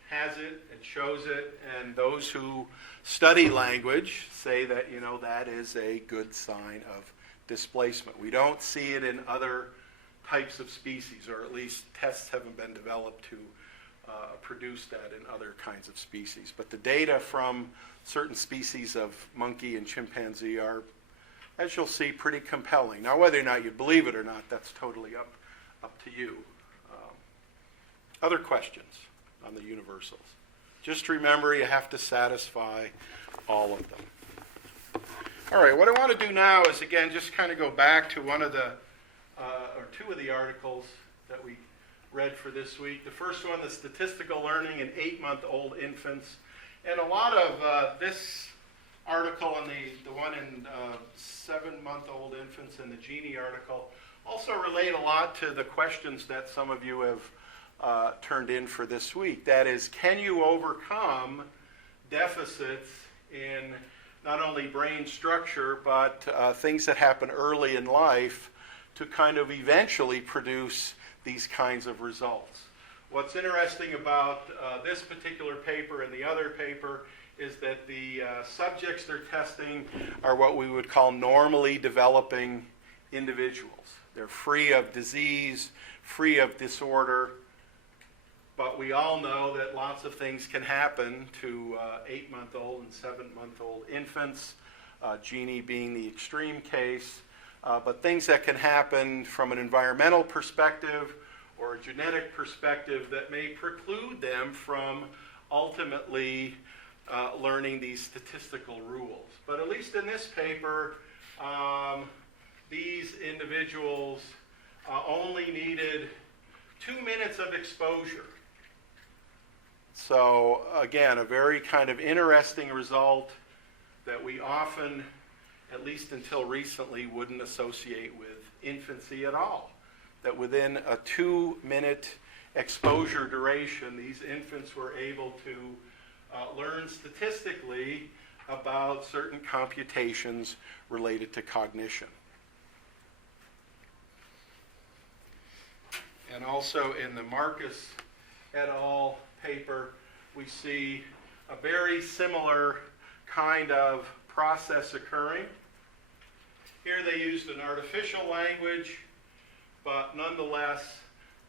has it and shows it, and those who study language say that, that is a good sign of displacement. We don't see it in other types of species, or at least tests haven't been developed to produce that in other kinds of species. But the data from certain species of monkey and chimpanzee are, as you'll see, pretty compelling. Now, whether or not you believe it or not, that's totally up to you. Other questions on the universals? Just remember, you have to satisfy all of them. All right, what I want to do now is, again, just kind of go back to one of the, or two of the articles that we read for this week. The first one, the statistical learning in 8-month-old infants. And a lot of this article and the one in 7-month-old infants and the Genie article also relate a lot to the questions that some of you have turned in for this week. That is, can you overcome deficits in not only brain structure, but things that happen early in life to kind of eventually produce these kinds of results? What's interesting about this particular paper and the other paper is that the subjects they're testing are what we would call normally developing individuals. They're free of disease, free of disorder, but we all know that lots of things can happen to 8-month-old and 7-month-old infants, Genie being the extreme case, but things that can happen from an environmental perspective or a genetic perspective that may preclude them from ultimately learning these statistical rules. But at least in this paper, these individuals only needed 2 minutes of exposure. So again, a very kind of interesting result that we often, at least until recently, wouldn't associate with infancy at all. That within a 2-minute exposure duration, these infants were able to learn statistically about certain computations related to cognition. And also in the Marcus et al. Paper, we see a very similar kind of process occurring. Here they used an artificial language, but nonetheless,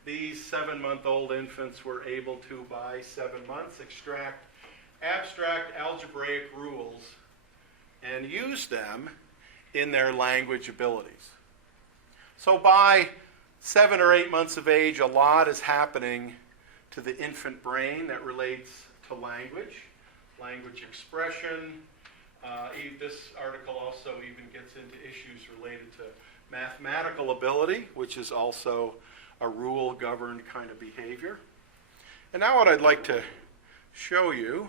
these 7-month-old infants were able to, by 7 months, extract abstract algebraic rules and use them in their language abilities. So by 7 or 8 months of age, a lot is happening to the infant brain that relates to language expression. This article also even gets into issues related to mathematical ability, which is also a rule-governed kind of behavior. And now what I'd like to show you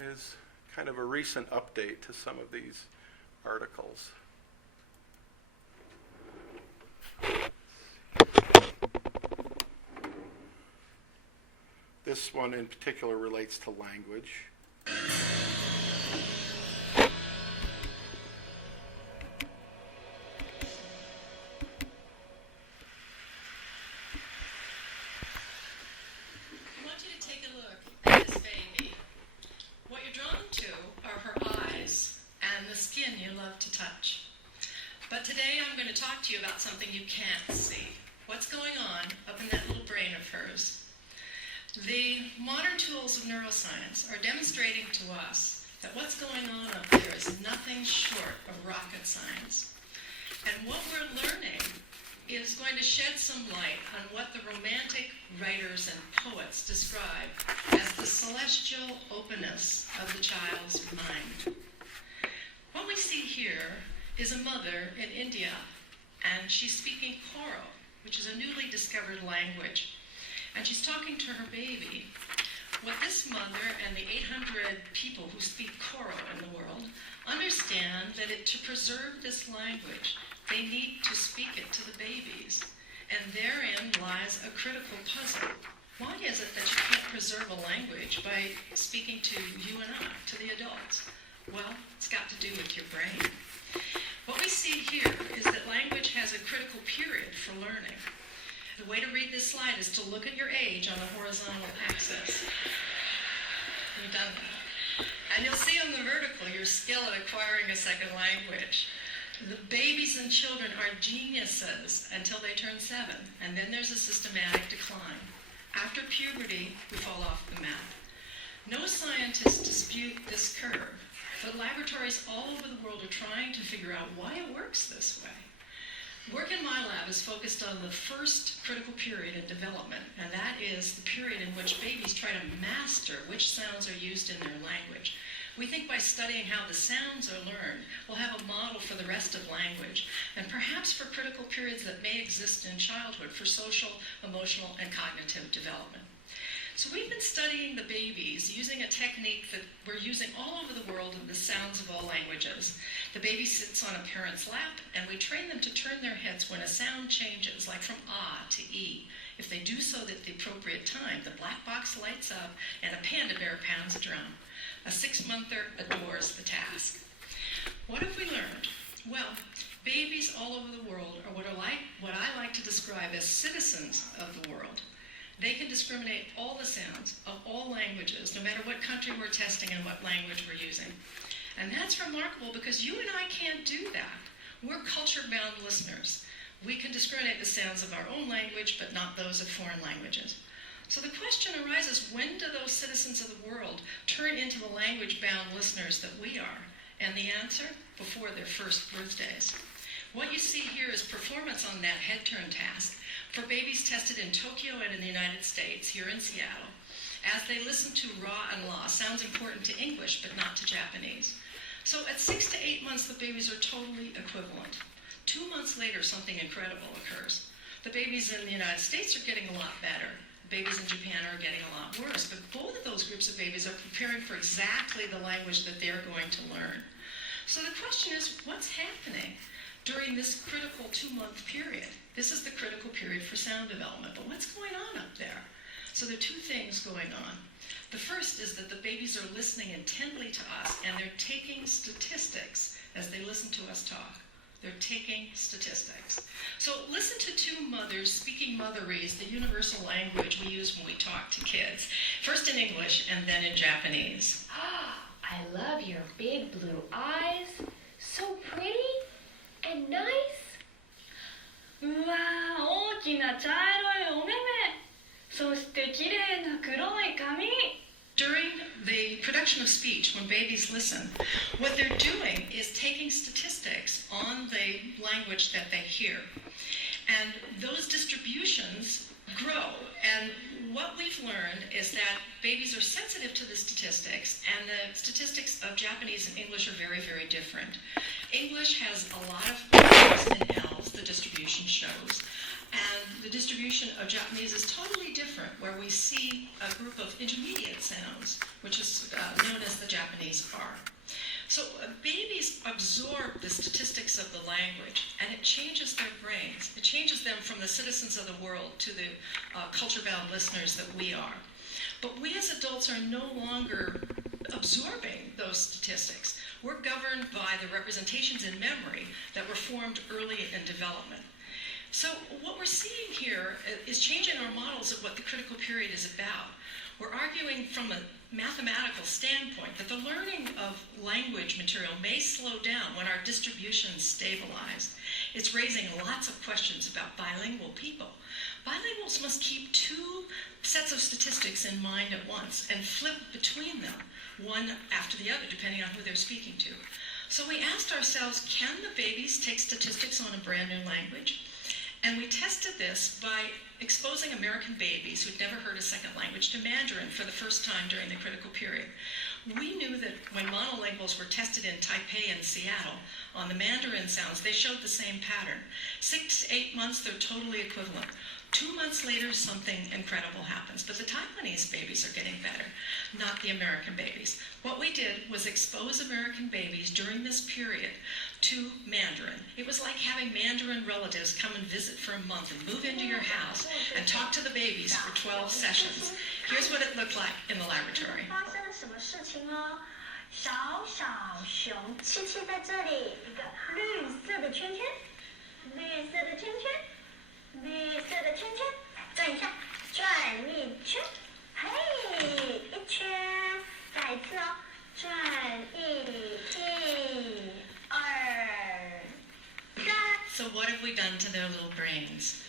is kind of a recent update to some of these articles. This one in particular relates to language. But today I'm going to talk to you about something you can't see. What's going on up in that little brain of hers? The modern tools of neuroscience are demonstrating to us that what's going on up there is nothing short of rocket science. And what we're learning is going to shed some light on what the Romantic writers and poets describe as the celestial openness of the child's mind. What we see here is a mother in India, and she's speaking Koro, which is a newly discovered language. And she's talking to her baby. What this mother and the 800 people who speak Koro in the world understand that to preserve this language, they need to speak it to the babies. And therein lies a critical puzzle. Why is it that you can't preserve a language by speaking to you and I, to the adults? Well, it's got to do with your brain. What we see here is that language has a critical period for learning. The way to read this slide is to look at your age on the horizontal axis. You've done that. And you'll see on the vertical your skill at acquiring a second language. The babies and children are geniuses until they turn 7, and then there's a systematic decline. After puberty, we fall off the map. No scientists dispute this curve, but laboratories all over the world are trying to figure out why it works this way. Work in my lab is focused on the first critical period in development, and that is the period in which babies try to master which sounds are used in their language. We think by studying how the sounds are learned, we'll have a model for the rest of language, and perhaps for critical periods that may exist in childhood for social, emotional, and cognitive development. So we've been studying the babies using a technique that we're using all over the world in the sounds of all languages. The baby sits on a parent's lap, and we train them to turn their heads when a sound changes, like from ah to e. If they do so at the appropriate time, the black box lights up and a panda bear pounds a drum. A 6-monther adores the task. What have we learned? Well, babies all over the world are what I like to describe as citizens of the world. They can discriminate all the sounds of all languages, no matter what country we're testing and what language we're using. And that's remarkable because you and I can't do that. We're culture-bound listeners. We can discriminate the sounds of our own language, but not those of foreign languages. So the question arises, when do those citizens of the world turn into the language-bound listeners that we are? And the answer? Before their first birthdays. What you see here is performance on that head-turn task for babies tested in Tokyo and in the United States, here in Seattle, as they listen to ra and la, sounds important to English but not to Japanese. So at 6 to 8 months, the babies are totally equivalent. 2 months later, something incredible occurs. The babies in the United States are getting a lot better. Babies in Japan are getting a lot worse, but both of those groups of babies are preparing for exactly the language that they're going to learn. So the question is, what's happening during this critical 2-month period? This is the critical period for sound development, but what's going on up there? So there are 2 things going on. The first is that the babies are listening intently to us, and they're taking statistics as they listen to us talk. They're taking statistics. So listen to 2 mothers speaking motherese, the universal language we use when we talk to kids. First in English and then in Japanese. Ah, I love your big blue eyes. So pretty and nice. うわー、大きな茶色いお目目。そして綺麗な黒い髪。 During the production of speech, when babies listen, what they're doing is taking statistics on the language that they hear. And those distributions grow. And what we've learned is that babies are sensitive to the statistics, and the statistics of Japanese and English are very, very different. English has a lot of R's and L's, the distribution shows. And the distribution of Japanese is totally different, where we see a group of intermediate sounds, which is known as the Japanese R. So babies absorb the statistics of the language, and it changes their brains. It changes them from the citizens of the world to the culture-bound listeners that we are. But we as adults are no longer absorbing those statistics. We're governed by the representations in memory that were formed early in development. So what we're seeing here is changing our models of what the critical period is about. We're arguing from a mathematical standpoint that the learning of language material may slow down when our distribution is stabilized. It's raising lots of questions about bilingual people. Bilinguals must keep two sets of statistics in mind at once and flip between them, one after the other, depending on who they're speaking to. So we asked ourselves, can the babies take statistics on a brand new language? And we tested this by exposing American babies who'd never heard a second language to Mandarin for the first time during the critical period. We knew that when monolinguals were tested in Taipei and Seattle on the Mandarin sounds, they showed the same pattern. 6 to 8 months, they're totally equivalent. 2 months later, something incredible happens. But the Taiwanese babies are getting better, not the American babies. What we did was expose American babies during this period to Mandarin. It was like having Mandarin relatives come and visit for a month and move into your house and talk to the babies for 12 sessions. Here's what it looked like in the laboratory. 发生了什么事情哦？小小熊七七在这里，一个绿色的圈圈，绿色的圈圈，绿色的圈圈，转一下，转一圈，嘿，一圈，再一次哦，转二三。 So what have we done to their little brains?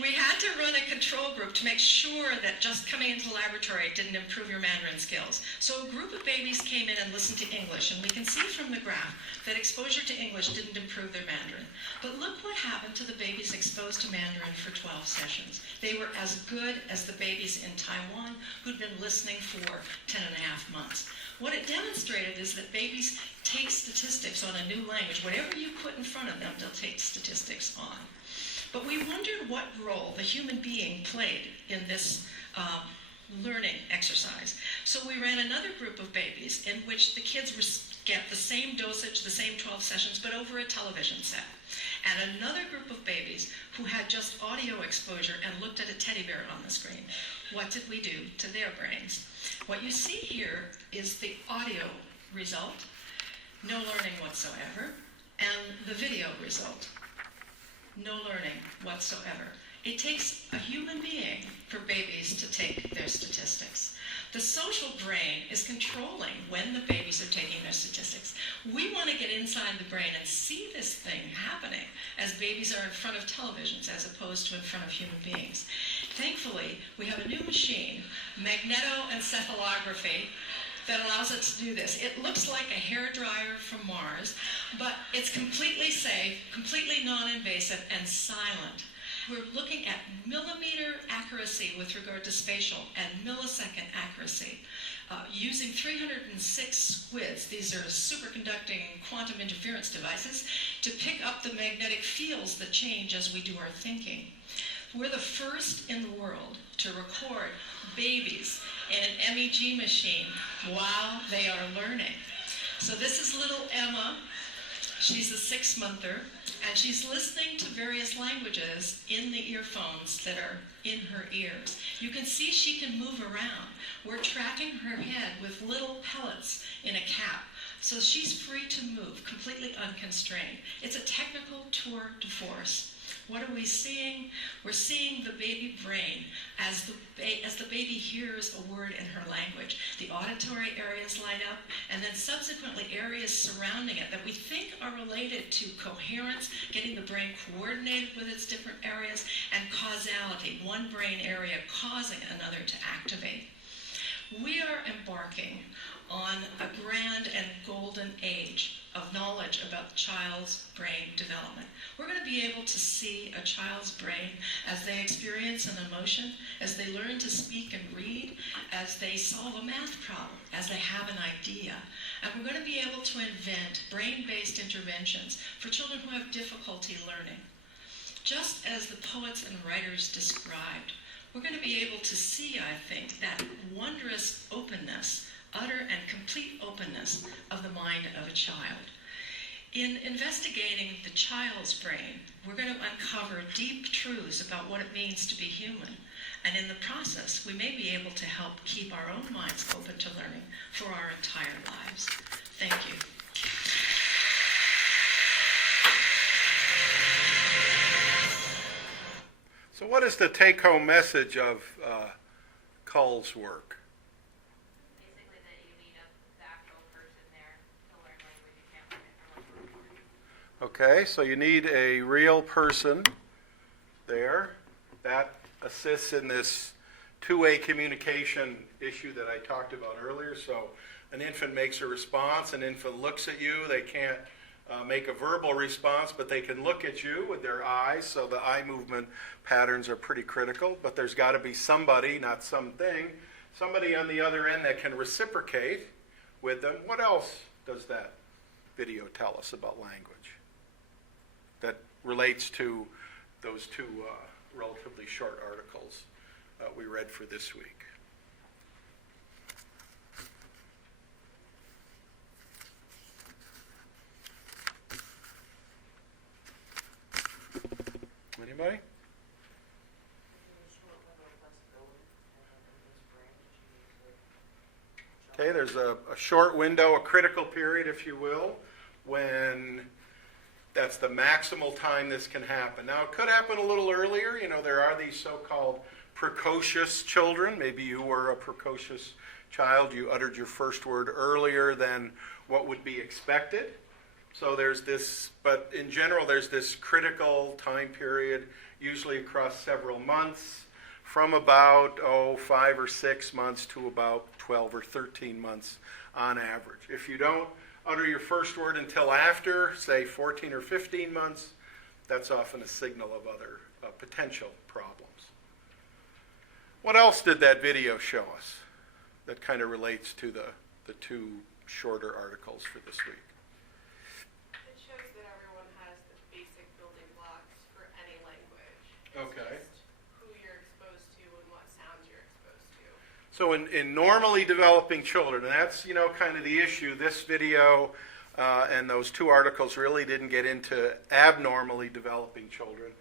We had to run a control group to make sure that just coming into the laboratory didn't improve your Mandarin skills. So a group of babies came in and listened to English, and we can see from the graph that exposure to English didn't improve their Mandarin. But look what happened to the babies exposed to Mandarin for 12 sessions. They were as good as the babies in Taiwan who'd been listening for 10 and a half months. What it demonstrated is that babies take statistics on a new language. Whatever you put in front of them, they'll take statistics on. But we wondered what role the human being played in this learning exercise. So we ran another group of babies in which the kids get the same dosage, the same 12 sessions, but over a television set. And another group of babies who had just audio exposure and looked at a teddy bear on the screen. What did we do to their brains? What you see here is the audio result, no learning whatsoever, and the video result, no learning whatsoever. It takes a human being for babies to take their statistics. The social brain is controlling when the babies are taking their statistics. We want to get inside the brain and see this thing happening as babies are in front of televisions as opposed to in front of human beings. Thankfully, we have a new machine, magnetoencephalography, that allows us to do this. It looks like a hairdryer from Mars, but it's completely safe, completely non-invasive, and silent. We're looking at millimeter accuracy with regard to spatial and millisecond accuracy using 306 squids. These are superconducting quantum interference devices to pick up the magnetic fields that change as we do our thinking. We're the first in the world to record babies in an MEG machine while they are learning. So this is little Emma. She's a 6-monther, and she's listening to various languages in the earphones that are in her ears. You can see she can move around. We're tracking her head with little pellets in a cap, so she's free to move, completely unconstrained. It's a technical tour de force. What are we seeing? We're seeing the baby brain as the baby hears a word in her language. The auditory areas light up, and then subsequently areas surrounding it that we think are related to coherence, getting the brain coordinated with its different areas, and causality, one brain area causing another to activate. We are embarking on a grand and golden age of knowledge about the child's brain development. We're going to be able to see a child's brain as they experience an emotion, as they learn to speak and read, as they solve a math problem, as they have an idea. And we're going to be able to invent brain-based interventions for children who have difficulty learning. just as the poets and writers described. We're going to be able to see, I think, that wondrous openness, utter and complete openness of the mind of a child. In investigating the child's brain, we're going to uncover deep truths about what it means to be human. And in the process, we may be able to help keep our own minds open to learning for our entire lives. Thank you. So what is the take-home message of Cull's work? Basically that you need the actual person there to learn language. You can't learn it from Okay, so you need a real person there. That assists in this two-way communication issue that I talked about earlier. So an infant makes a response, an infant looks at you. They can't make a verbal response, but they can look at you with their eyes. So the eye movement patterns are pretty critical, but there's got to be somebody, not something, somebody on the other end that can reciprocate with them. What else does that video tell us about language that relates to those two relatively short articles we read for this week? Anybody? Okay, there's a short window, a critical period, if you will, when that's the maximal time this can happen. Now, it could happen a little earlier. You know, there are these so-called precocious children. Maybe you were a precocious child. You uttered your first word earlier than what would be expected. So there's this, but in general, there's this critical time period, usually across several months, from about 5 or 6 months to about 12 or 13 months on average. If you don't utter your first word until after, say, 14 or 15 months, that's often a signal of other potential problems. What else did that video show us that kind of relates to the two shorter articles for this week? It shows that everyone has the basic building blocks for any language. It's Okay. just who you're exposed to and what sounds you're exposed to. So in normally developing children, and that's, you know, kind of the issue, this video and those two articles really didn't get into abnormally developing children.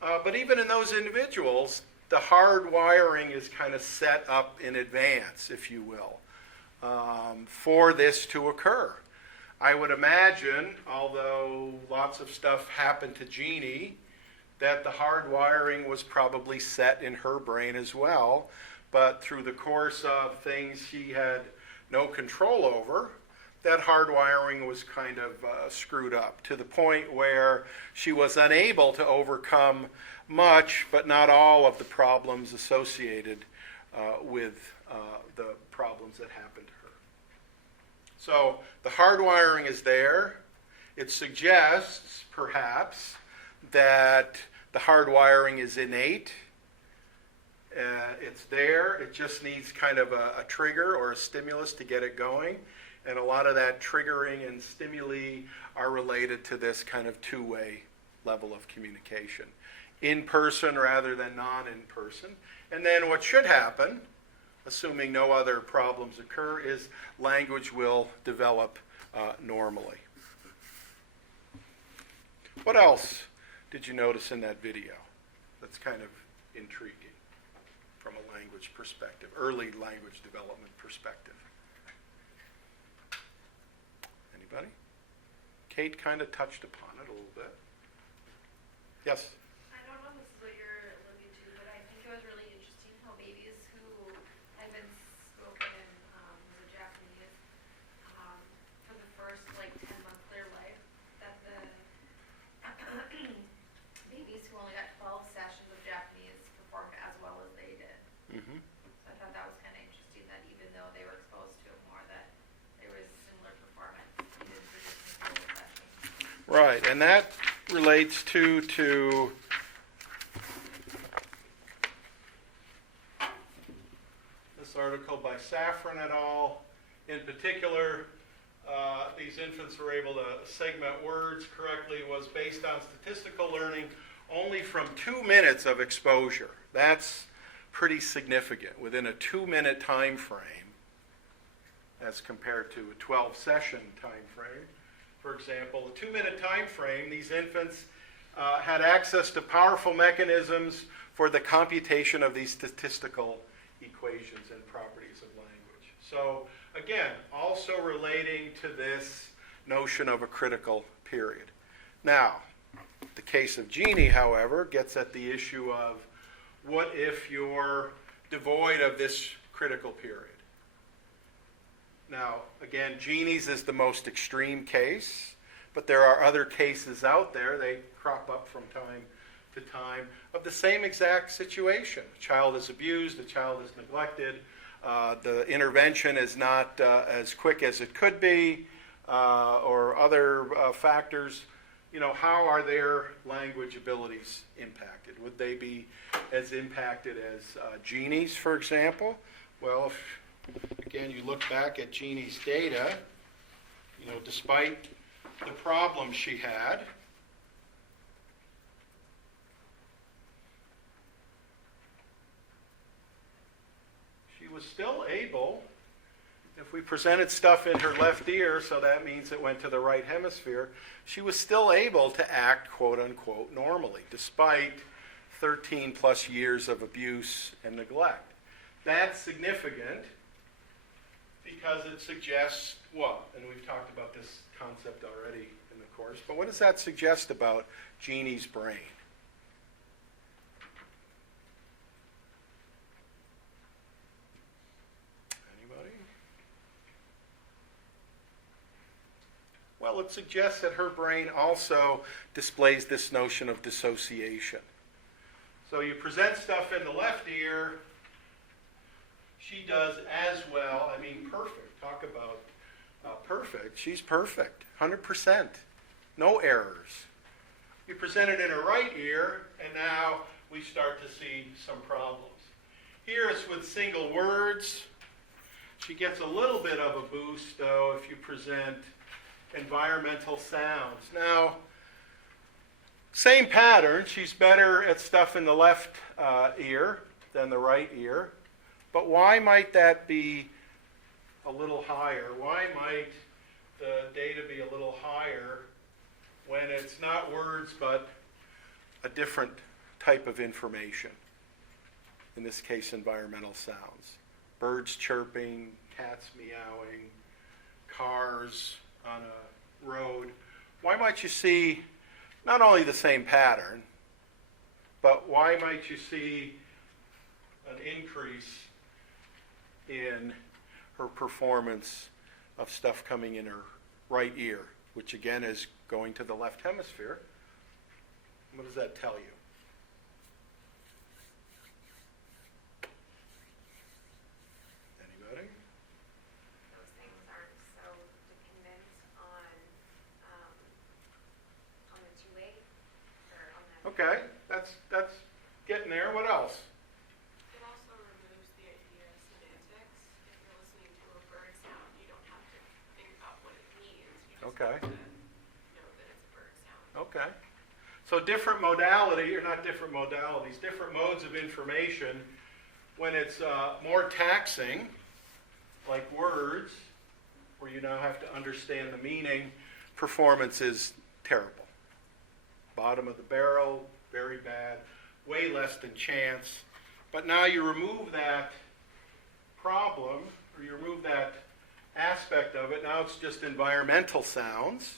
But even in those individuals, the hard wiring is kind of set up in advance, if you will, for this to occur. I would imagine, although lots of stuff happened to Jeannie, that the hard wiring was probably set in her brain as well. But through the course of things she had no control over, that hardwiring was kind of screwed up to the point where she was unable to overcome much, but not all, of the problems associated with the problems that happened to her. So the hardwiring is there. It suggests, perhaps, that the hardwiring is innate. It's there. It just needs kind of a trigger or a stimulus to get it going. And a lot of that triggering and stimuli are related to this kind of two-way level of communication. In person rather than non-in person. And then what should happen, assuming no other problems occur, is language will develop normally. What else did you notice in that video that's kind of intriguing from a language perspective, early language development perspective? Anybody? Kate kind of touched upon it a little bit. Yes? I don't know if this is what you're alluding to, but I think it was really interesting how babies who had been spoken in the Japanese for the first 10 months of their life, that the babies who only got 12 sessions of Japanese performed as well as they did. Mm-hmm. So I thought that was kind of interesting that even though they were exposed to it more, that there was similar performance needed for just a full session. Right, and that relates to this article by Safran et al. In particular, these infants were able to segment words correctly, was based on statistical learning only from 2 minutes of exposure. That's pretty significant within a 2-minute time frame as compared to a 12-session time frame. For example, a 2-minute time frame, these infants had access to powerful mechanisms for the computation of these statistical equations and properties of language. So again, also relating to this notion of a critical period. Now, the case of Jeannie, however, gets at the issue of what if you're devoid of this critical period? Now, again, Jeannie's is the most extreme case, but there are other cases out there, they crop up from time to time, of the same exact situation. A child is abused, a child is neglected, the intervention is not as quick as it could be, or other factors. How are their language abilities impacted? Would they be as impacted as Jeannie's, for example? Well, if, again, you look back at Jeannie's data, despite the problems she had, she was still able, if we presented stuff in her left ear, so that means it went to the right hemisphere, she was still able to act, quote unquote, normally, despite 13 plus years of abuse and neglect. That's significant because it suggests what? And we've talked about this concept already in the course, but what does that suggest about Jeannie's brain? Anybody? Well, it suggests that her brain also displays this notion of dissociation. So you present stuff in the left ear, she does as well. I mean, perfect. Talk about perfect. She's perfect, 100%. No errors. You present it in her right ear, and now we start to see some problems. Here it's with single words. She gets a little bit of a boost, though, if you present environmental sounds. Now, same pattern. She's better at stuff in the left ear than the right ear. But why might that be a little higher? Why might the data be a little higher when it's not words but a different type of information? In this case, environmental sounds. Birds chirping, cats meowing, cars on a road. Why might you see not only the same pattern, but why might you see an increase in her performance of stuff coming in her right ear, which again is going to the left hemisphere? What does that tell you? Anybody? Those things aren't so dependent on the 2-8 or on that. Okay, that's getting there. What else? It also removes the idea of semantics. If you're listening to a bird sound, you don't have to think about what it means. You just Okay. have to know that it's a bird sound. Okay. So different modality, or not different modalities, different modes of information, when it's more taxing, like words, where you now have to understand the meaning, performance is terrible. Bottom of the barrel, very bad, way less than chance. But now you remove that problem, or you remove that aspect of it, now it's just environmental sounds.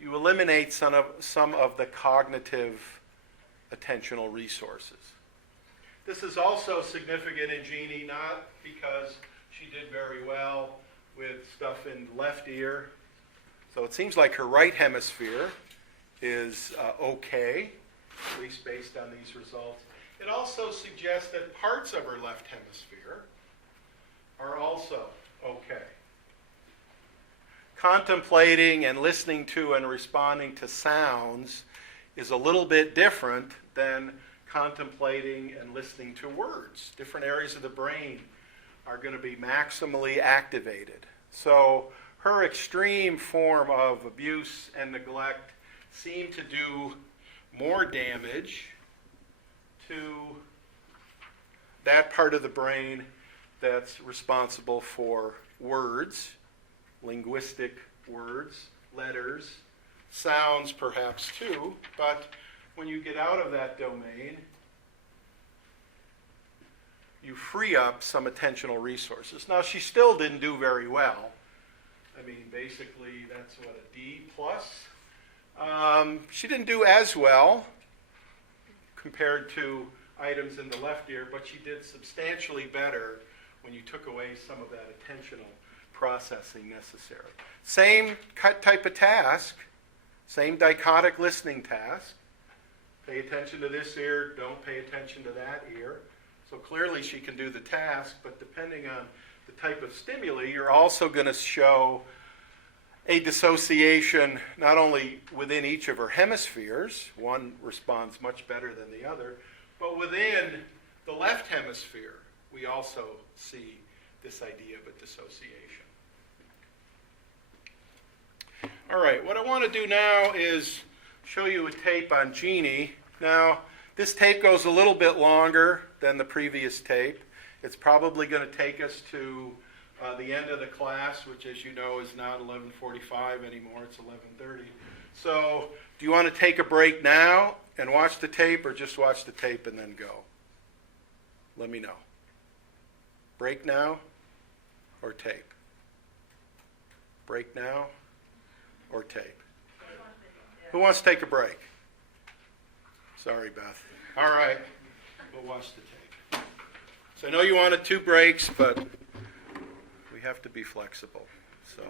You eliminate some of the cognitive attentional resources. This is also significant in Jeannie, not because she did very well with stuff in left ear. So it seems like her right hemisphere is okay, at least based on these results. It also suggests that parts of her left hemisphere are also okay. Contemplating and listening to and responding to sounds is a little bit different than contemplating and listening to words. Different areas of the brain are going to be maximally activated. So her extreme form of abuse and neglect seem to do more damage to that part of the brain that's responsible for words, linguistic words, letters, sounds perhaps too, but when you get out of that domain, you free up some attentional resources. Now, she still didn't do very well. I mean, basically, that's what, a D plus? She didn't do as well compared to items in the left ear, but she did substantially better when you took away some of that attentional processing necessary. Same type of task, same dichotic listening task. Pay attention to this ear, don't pay attention to that ear. So clearly she can do the task, but depending on the type of stimuli, you're also going to show a dissociation not only within each of her hemispheres, one responds much better than the other, but within the left hemisphere, we also see this idea of a dissociation. All right, what I want to do now is show you a tape on Jeannie. Now, this tape goes a little bit longer than the previous tape. It's probably going to take us to the end of the class, which, as you know, is not 11:45 anymore. It's 11:30. So, do you want to take a break now and watch the tape, or just watch the tape and then go? Let me know. Break now or tape? Break now or tape? Who wants to take a break? Sorry, Beth. All right. We'll watch the tape. So I know you wanted 2 breaks, but we have to be flexible. So.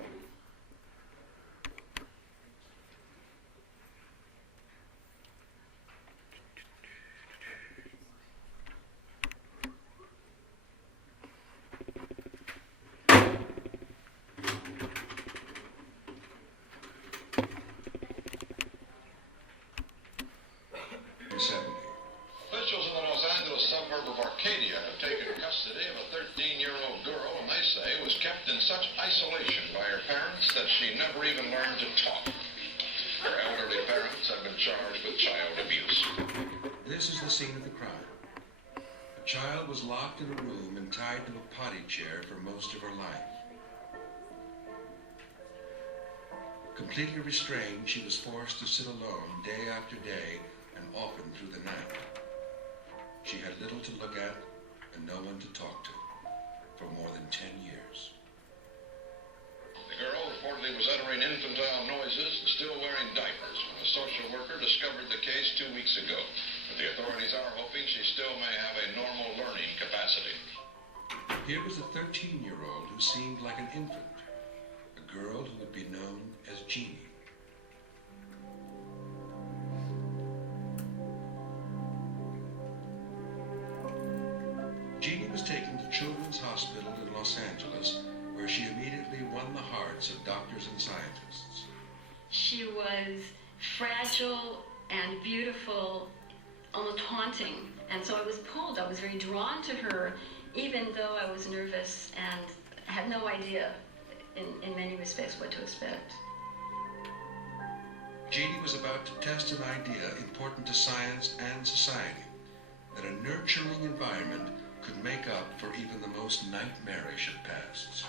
Officials in the Los Angeles suburb of Arcadia have taken custody of a 13-year-old girl whom they say was kept in such isolation by her parents that she never even learned to talk. Her elderly parents have been charged with child abuse. This is the scene of the crime. A child was locked in a room and tied to a potty chair for most of her life. Completely restrained, she was forced to sit alone day after day and often through the night. She had little to look at and no one to talk to for more than 10 years. The girl reportedly was uttering infantile noises and still wearing diapers when a social worker discovered the case 2 weeks ago. But the authorities are hoping she still may have a normal learning capacity. Here was a 13-year-old who seemed like an infant, a girl who would be known as Jeannie. Jeannie was taken to Children's Hospital in Los Angeles, where she immediately won the hearts of doctors and scientists. She was fragile and beautiful, almost haunting, and so I was pulled. I was very drawn to her, even though I was nervous and had no idea, in many respects, what to expect. Jeannie was about to test an idea important to science and society, that a nurturing environment could make up for even the most nightmarish of pasts.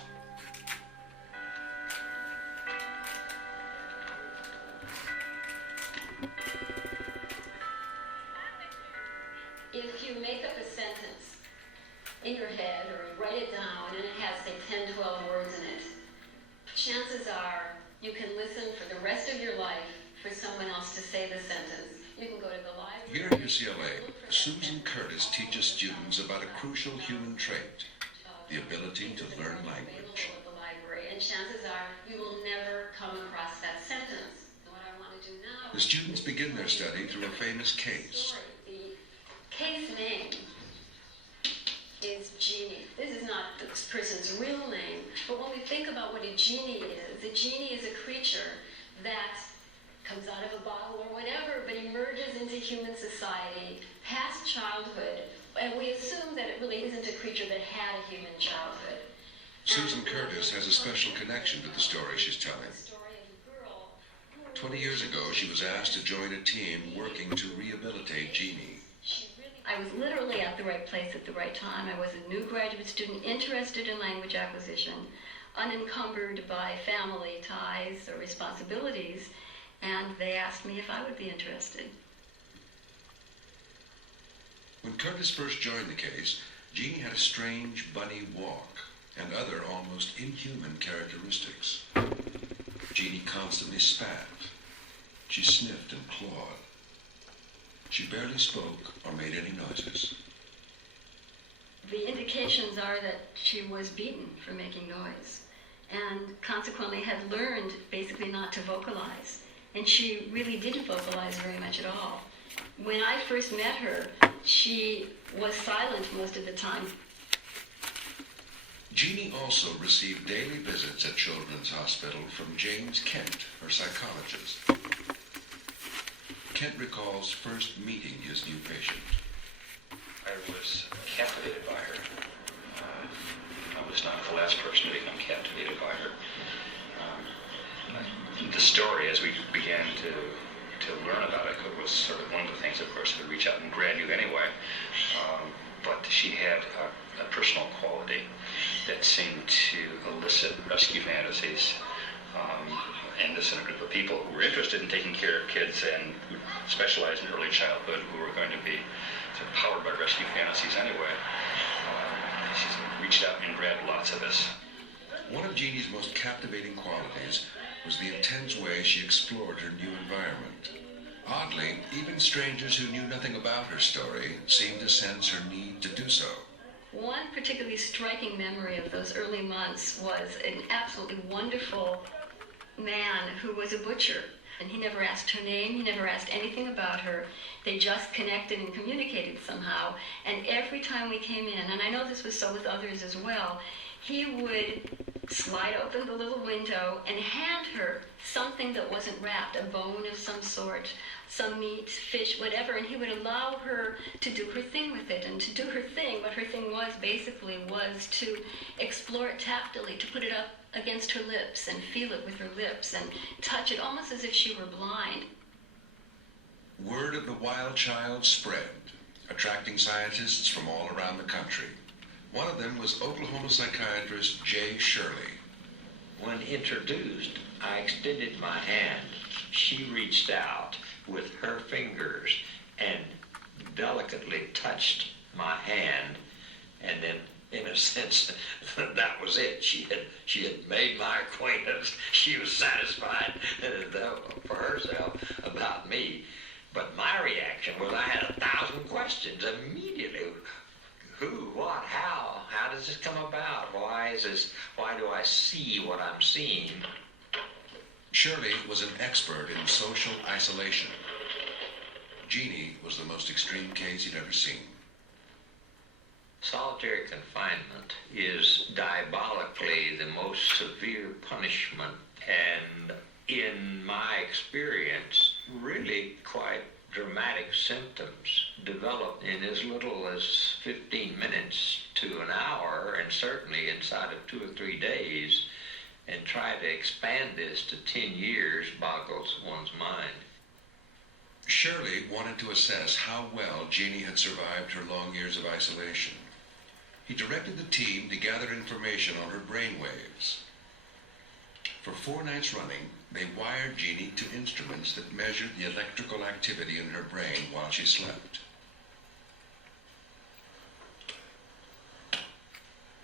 If you make up a sentence in your head or write it down and it has, say, 10, 12 words in it, chances are you can listen for the rest of your life for someone else to say the sentence. You can go to the library. Here at UCLA, Susan Curtis teaches students about a crucial human trait, the ability to learn language. And chances are you will never come across that sentence. So what I want to do now. The students begin their study through a famous case. The case name is Jeannie. This is not this person's real name, but when we think about what a genie is a creature that comes out of a bottle or whatever, but emerges into human society past childhood, and we assume that it really isn't a creature that had a human childhood. Susan Curtis has a special connection to the story she's telling. 20 years ago, she was asked to join a team working to rehabilitate Jeannie. I was literally at the right place at the right time. I was a new graduate student interested in language acquisition, unencumbered by family ties or responsibilities, and they asked me if I would be interested. When Curtis first joined the case, Jeannie had a strange bunny walk and other almost inhuman characteristics. Jeannie constantly spat. She sniffed and clawed. She barely spoke or made any noises. The indications are that she was beaten for making noise and consequently had learned basically not to vocalize. And she really didn't vocalize very much at all. When I first met her, she was silent most of the time. Jeannie also received daily visits at Children's Hospital from James Kent, her psychologist. Kent recalls first meeting his new patient. I was captivated by her. I was not the last person to become captivated by her. The story, as we began to learn about it, was sort of one of the things, of course, to reach out and grab you anyway. But she had a personal quality that seemed to elicit rescue fantasies. And this in a group of people who were interested in taking care of kids and who specialized in early childhood, who were going to be sort of powered by rescue fantasies anyway. She reached out and grabbed lots of us. One of Jeannie's most captivating qualities was the intense way she explored her new environment. Oddly, even strangers who knew nothing about her story seemed to sense her need to do so. One particularly striking memory of those early months was an absolutely wonderful man who was a butcher. And he never asked her name, he never asked anything about her. They just connected and communicated somehow. And every time we came in, and I know this was so with others as well, he would slide open the little window and hand her something that wasn't wrapped, a bone of some sort, some meat, fish, whatever, and he would allow her to do her thing with it. And to do her thing, what her thing was basically was to explore it tactily, to put it up against her lips and feel it with her lips and touch it almost as if she were blind. Word of the wild child spread, attracting scientists from all around the country. One of them was Oklahoma psychiatrist Jay Shirley. When introduced, I extended my hand. She reached out with her fingers and delicately touched my hand, and then, in a sense, that was it. She had made my acquaintance. She was satisfied for herself about me. But my reaction was I had 1,000 questions immediately. Who, what, how does this come about? Why do I see what I'm seeing? Shirley was an expert in social isolation. Jeannie was the most extreme case he'd ever seen. Solitary confinement is diabolically the most severe punishment, and in my experience, really quite dramatic symptoms develop in as little as 15 minutes to an hour, and certainly inside of 2 or 3 days, and try to expand this to 10 years boggles one's mind. Shirley wanted to assess how well Jeannie had survived her long years of isolation. He directed the team to gather information on her brain waves. For 4 nights running, they wired Jeannie to instruments that measured the electrical activity in her brain while she slept.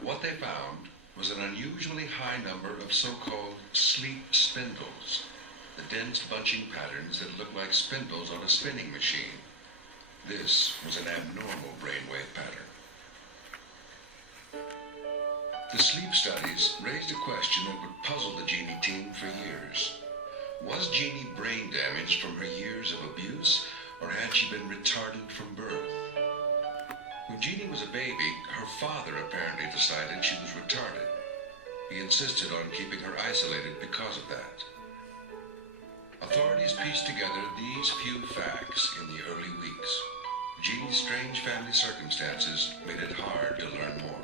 What they found was an unusually high number of so-called sleep spindles, the dense bunching patterns that look like spindles on a spinning machine. This was an abnormal brainwave pattern. The sleep studies raised a question that would puzzle the Jeannie team for years. Was Jeannie brain damaged from her years of abuse, or had she been retarded from birth? When Jeannie was a baby, her father apparently decided she was retarded. He insisted on keeping her isolated because of that. Authorities pieced together these few facts in the early weeks. Jeannie's strange family circumstances made it hard to learn more.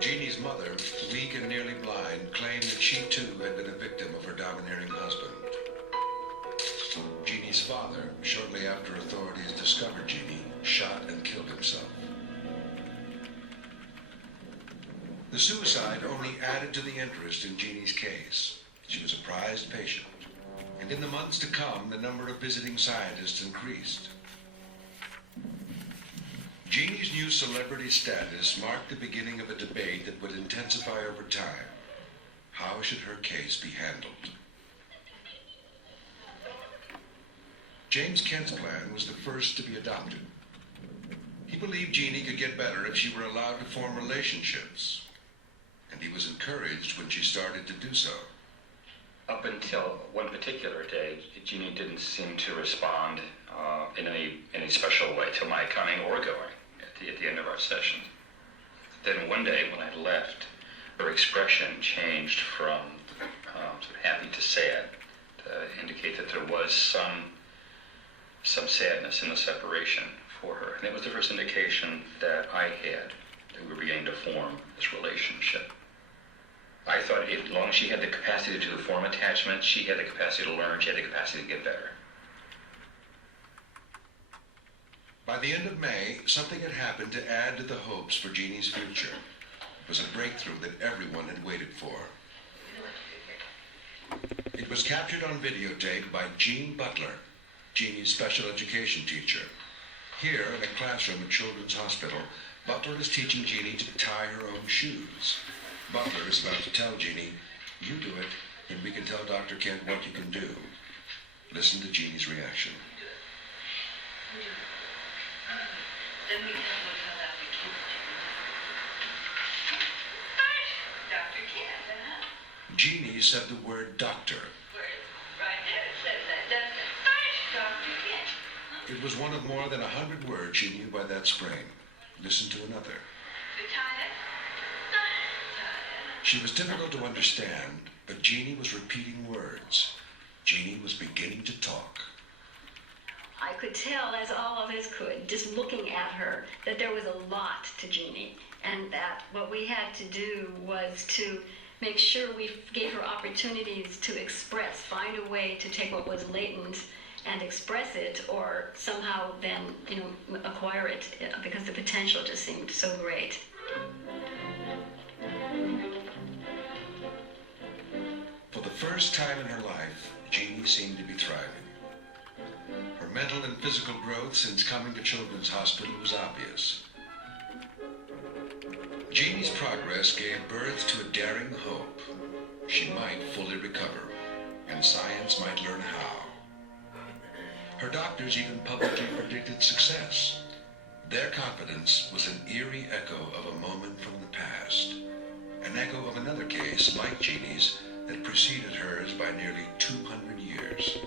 Jeannie's Jeannie's mother, weak and nearly blind, claimed that she too had been a victim of her domineering husband. Jeannie's father, shortly after authorities discovered Jeannie, shot and killed himself. The suicide only added to the interest in Jeannie's case. She was a prized patient, and in the months to come, the number of visiting scientists increased. Jeannie's new celebrity status marked the beginning of a debate that would intensify over time. How should her case be handled? James Kent's plan was the first to be adopted. He believed Jeannie could get better if she were allowed to form relationships, and he was encouraged when she started to do so. Up until one particular day, Jeannie didn't seem to respond in any special way to my coming or going at the end of our session. Then one day when I left, her expression changed from sort of happy to sad, to indicate that there was some sadness in the separation for her. And it was the first indication that I had that we were beginning to form this relationship. I thought as long as she had the capacity to form attachment, she had the capacity to learn, she had the capacity to get better. By the end of May, something had happened to add to the hopes for Jeannie's future. It was a breakthrough that everyone had waited for. It was captured on videotape by Jean Butler, Jeannie's special education teacher. Here, in a classroom at Children's Hospital, Butler is teaching Jeannie to tie her own shoes. Butler is about to tell Jeannie, "You do it, and we can tell Dr. Kent what you can do." Listen to Jeannie's reaction. Then we can look how that we can. Dr. Kent, huh? Jeannie said the word doctor. Right there it says that, doesn't it? Dr. Kent. It was one of more than 100 words she knew by that spring. Listen to another. She was difficult to understand, but Jeannie was repeating words. Jeannie was beginning to talk. I could tell, as all of us could, just looking at her, that there was a lot to Jeannie, and that what we had to do was to make sure we gave her opportunities to express, find a way to take what was latent and express it, or somehow then, acquire it, because the potential just seemed so great. For the first time in her life, Jeannie seemed to be thriving. Her mental and physical growth since coming to Children's Hospital was obvious. Jeannie's progress gave birth to a daring hope. She might fully recover, and science might learn how. Her doctors even publicly predicted success. Their confidence was an eerie echo of a moment from the past, an echo of another case like Jeannie's that preceded hers by nearly 200 years.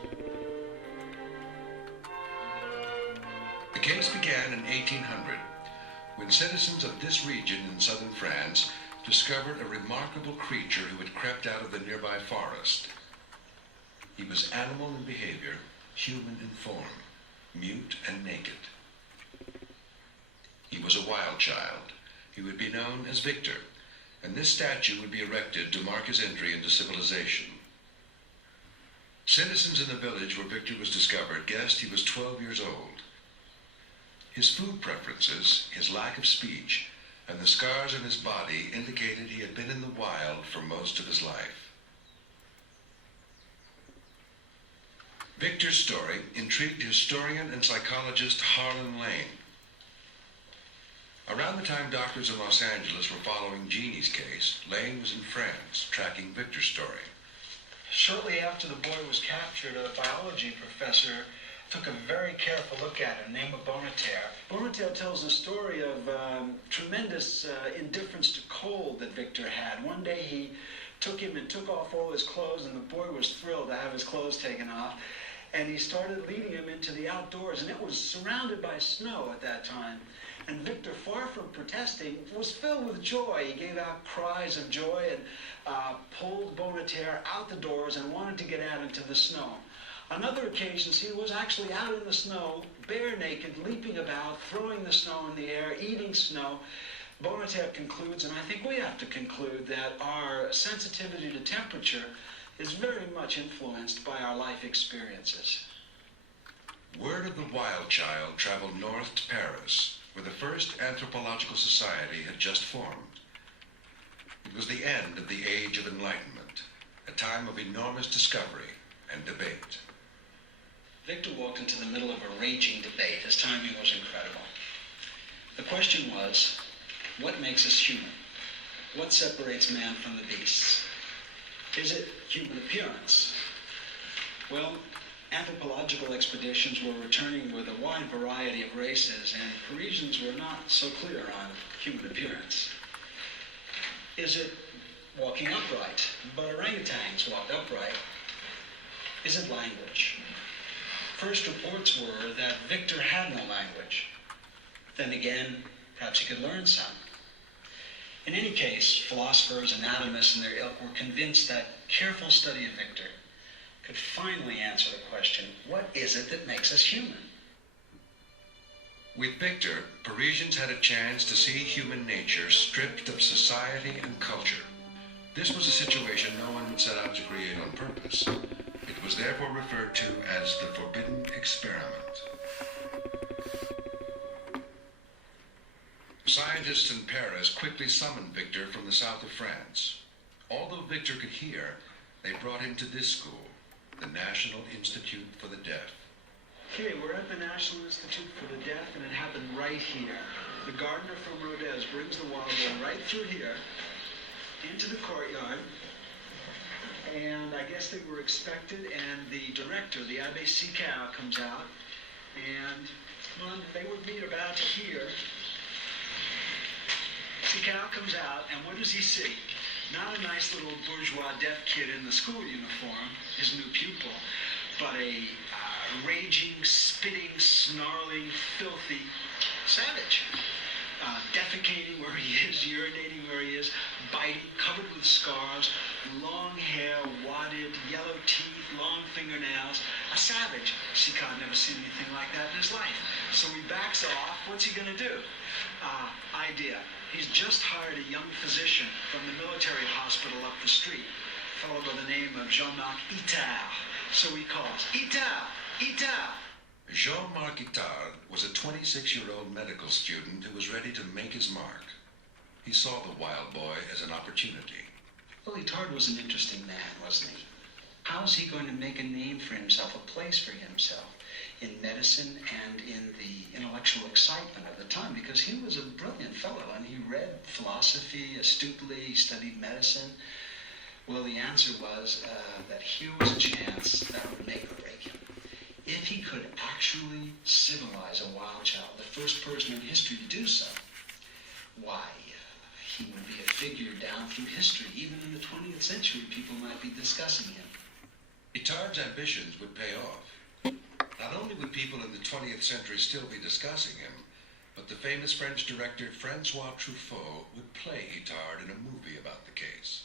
The case began in 1800, when citizens of this region in southern France discovered a remarkable creature who had crept out of the nearby forest. He was animal in behavior, human in form, mute and naked. He was a wild child. He would be known as Victor, and this statue would be erected to mark his entry into civilization. Citizens in the village where Victor was discovered guessed he was 12 years old. His food preferences, his lack of speech, and the scars on his body indicated he had been in the wild for most of his life. Victor's story intrigued historian and psychologist Harlan Lane. Around the time doctors in Los Angeles were following Jeannie's case, Lane was in France, tracking Victor's story. Shortly after the boy was captured, a biology professor took a very careful look at him, named Bonaterre. Bonaterre tells a story of tremendous indifference to cold that Victor had. One day he took him and took off all his clothes, and the boy was thrilled to have his clothes taken off. And he started leading him into the outdoors, and it was surrounded by snow at that time. And Victor, far from protesting, was filled with joy. He gave out cries of joy and pulled Bonaterre out the doors and wanted to get out into the snow. On other occasions, he was actually out in the snow, bare naked, leaping about, throwing the snow in the air, eating snow. Bonatab concludes, and I think we have to conclude, that our sensitivity to temperature is very much influenced by our life experiences. Word of the wild child traveled north to Paris, where the first anthropological society had just formed. It was the end of the Age of Enlightenment, a time of enormous discovery and debate. Victor walked into the middle of a raging debate. His timing was incredible. The question was, what makes us human? What separates man from the beasts? Is it human appearance? Well, anthropological expeditions were returning with a wide variety of races, and Parisians were not so clear on human appearance. Is it walking upright? But orangutans walked upright. Is it language? First reports were that Victor had no language. Then again, perhaps he could learn some. In any case, philosophers, anatomists, and their ilk were convinced that careful study of Victor could finally answer the question, what is it that makes us human? With Victor, Parisians had a chance to see human nature stripped of society and culture. This was a situation no one would set out to create on purpose. It was therefore referred to as the forbidden experiment. Scientists in Paris quickly summoned Victor from the south of France. Although Victor could hear, they brought him to this school, the National Institute for the Deaf. Okay, we're at the National Institute for the Deaf, and it happened right here. The gardener from Rodez brings the wild boar right through here, into the courtyard, and I guess they were expected, and the director, the Abbé Sicard, comes out, and well, they would meet about here. Sicard comes out, and what does he see? Not a nice little bourgeois deaf kid in the school uniform, his new pupil, but a raging, spitting, snarling, filthy savage. Defecating where he is, urinating where he is, biting, covered with scars, long hair, wadded, yellow teeth, long fingernails. A savage. Sicard never seen anything like that in his life. So he backs off. What's he going to do? Idea. He's just hired a young physician from the military hospital up the street, a fellow by the name of Jean-Marc Itard. So he calls, Itard! Itard! Jean-Marc Itard was a 26-year-old medical student who was ready to make his mark. He saw the wild boy as an opportunity. Well, Itard was an interesting man, wasn't he? How's he going to make a name for himself, a place for himself in medicine and in the intellectual excitement of the time? Because he was a brilliant fellow, and he read philosophy astutely, he studied medicine. Well, the answer was that here was a chance that would make or break him. If he could actually civilize a wild child, the first person in history to do so, why, he would be a figure down through history. Even in the 20th century, people might be discussing him. Itard's ambitions would pay off. Not only would people in the 20th century still be discussing him, but the famous French director Francois Truffaut would play Itard in a movie about the case.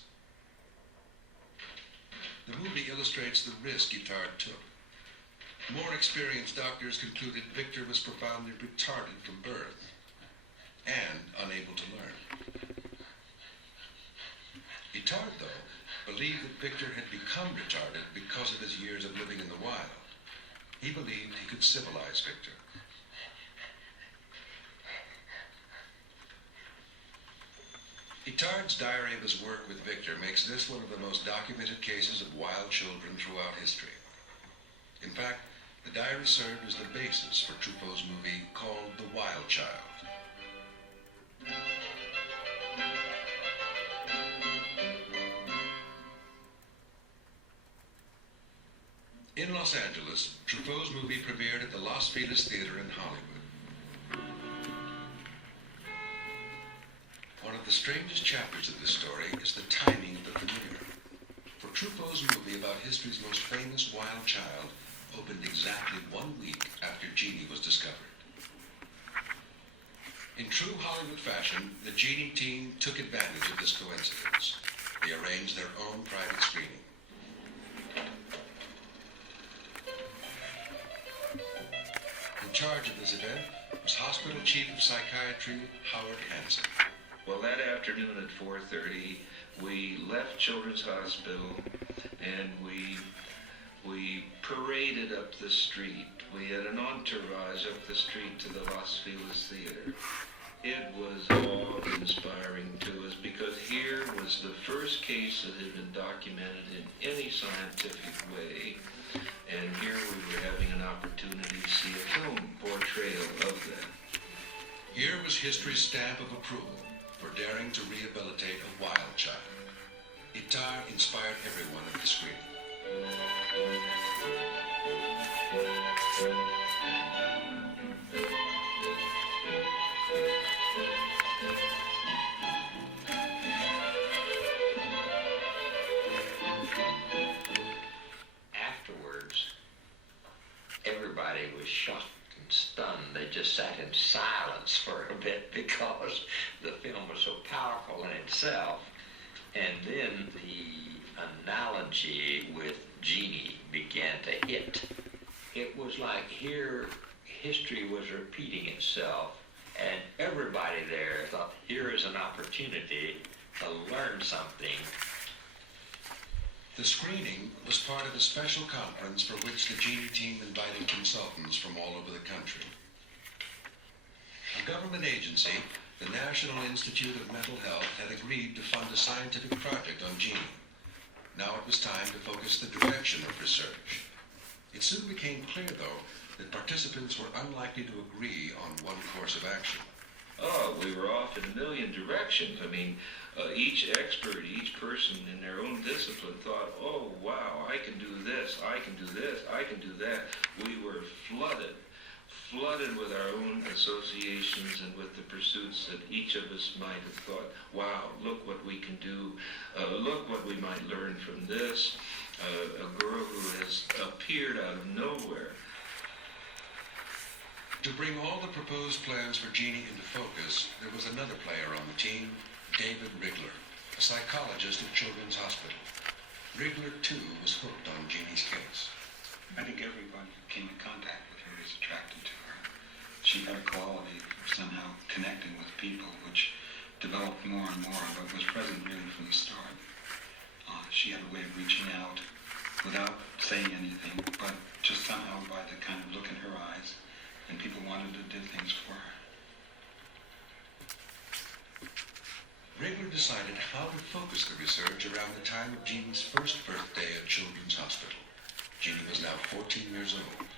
The movie illustrates the risk Itard took. More experienced doctors concluded Victor was profoundly retarded from birth and unable to learn. Itard, though, believed that Victor had become retarded because of his years of living in the wild. He believed he could civilize Victor. Itard's diary of his work with Victor makes this one of the most documented cases of wild children throughout history. In fact, the diary served as the basis for Truffaut's movie called The Wild Child. In Los Angeles, Truffaut's movie premiered at the Los Feliz Theater in Hollywood. One of the strangest chapters of this story is the timing of the premiere. For Truffaut's movie about history's most famous wild child opened exactly 1 week after Jeannie was discovered. In true Hollywood fashion, the Jeannie team took advantage of this coincidence. They arranged their own private screening. In charge of this event was Hospital Chief of Psychiatry Howard Hansen. Well, that afternoon at 4:30, we left Children's Hospital and we paraded up the street. We had an entourage up the street to the Los Feliz Theater. It was awe-inspiring to us because here was the first case that had been documented in any scientific way, and here we were having an opportunity to see a film portrayal of that. Here was history's stamp of approval for daring to rehabilitate a wild child. Itar inspired everyone at the screen. Afterwards, everybody was shocked and stunned. They just sat in silence for a bit because the film was so powerful in itself. And then the analogy with Jeannie began to hit. It was like here history was repeating itself, and everybody there thought, here is an opportunity to learn something. The screening was part of a special conference for which the Jeannie team invited consultants from all over the country. A government agency, the National Institute of Mental Health, had agreed to fund a scientific project on Jeannie. Now it was time to focus the direction of research. It soon became clear, though, that participants were unlikely to agree on one course of action. Oh, we were off in a million directions. I mean, each expert, each person in their own discipline thought, oh, wow, I can do this, I can do this, I can do that. We were flooded with our own associations and with the pursuits that each of us might have thought, wow, look what we can do, look what we might learn from this. A girl who has appeared out of nowhere. To bring all the proposed plans for Jeannie into focus, there was another player on the team, David Rigler, a psychologist at Children's Hospital. Rigler, too, was hooked on Jeannie's case. I think everyone who came in contact with her was attracted to her. She had a quality of somehow connecting with people, which developed more and more, but was present really from the start. She had a way of reaching out without saying anything, but just somehow by the kind of look in her eyes, and people wanted to do things for her. Rigler decided how to focus the research around the time of Jeannie's first birthday at Children's Hospital. Jeannie was now 14 years old.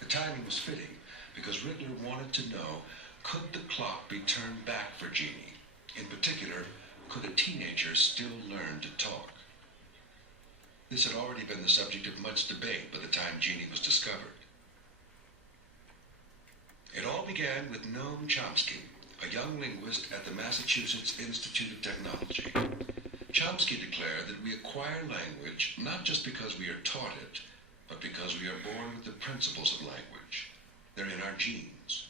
The timing was fitting because Rigler wanted to know, could the clock be turned back for Jeannie? In particular, could a teenager still learn to talk? This had already been the subject of much debate by the time Jeannie was discovered. It all began with Noam Chomsky, a young linguist at the Massachusetts Institute of Technology. Chomsky declared that we acquire language not just because we are taught it, but because we are born with the principles of language. They're in our genes.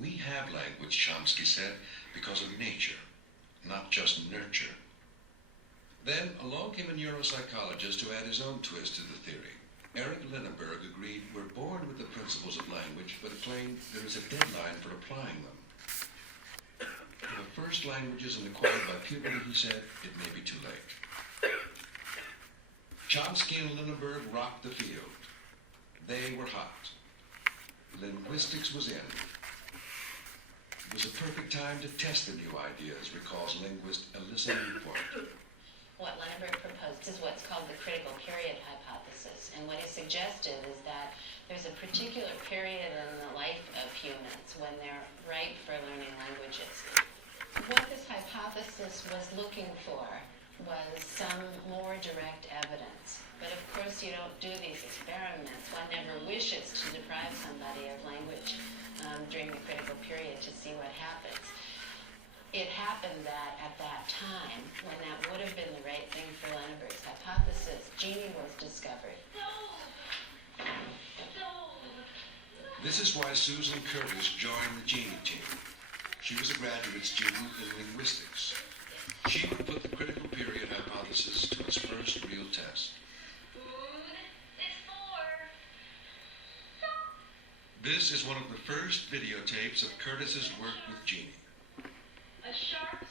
We have language, Chomsky said, because of nature, not just nurture. Then along came a neuropsychologist who had his own twist to the theory. Eric Linneberg agreed we're born with the principles of language, but claimed there is a deadline for applying them. The first language isn't acquired by puberty, he said, it may be too late. Chomsky and Linneberg rocked the field. They were hot. Linguistics was in. It was a perfect time to test the new ideas, recalls linguist Alyssa Newport. What Linneberg proposed is what's called the critical period hypothesis. And what he suggested is that there's a particular period in the life of humans when they're ripe for learning languages. What this hypothesis was looking for was some more direct evidence. But of course you don't do these experiments. One never wishes to deprive somebody of language during the critical period to see what happens. It happened that at that time, when that would have been the right thing for Linneberg's hypothesis, Jeannie was discovered. This is why Susan Curtis joined the Jeannie team. She was a graduate student in linguistics. She would put the critical period hypothesis to its first real test. This is one of the first videotapes of Curtis's work with Jeannie. A sharp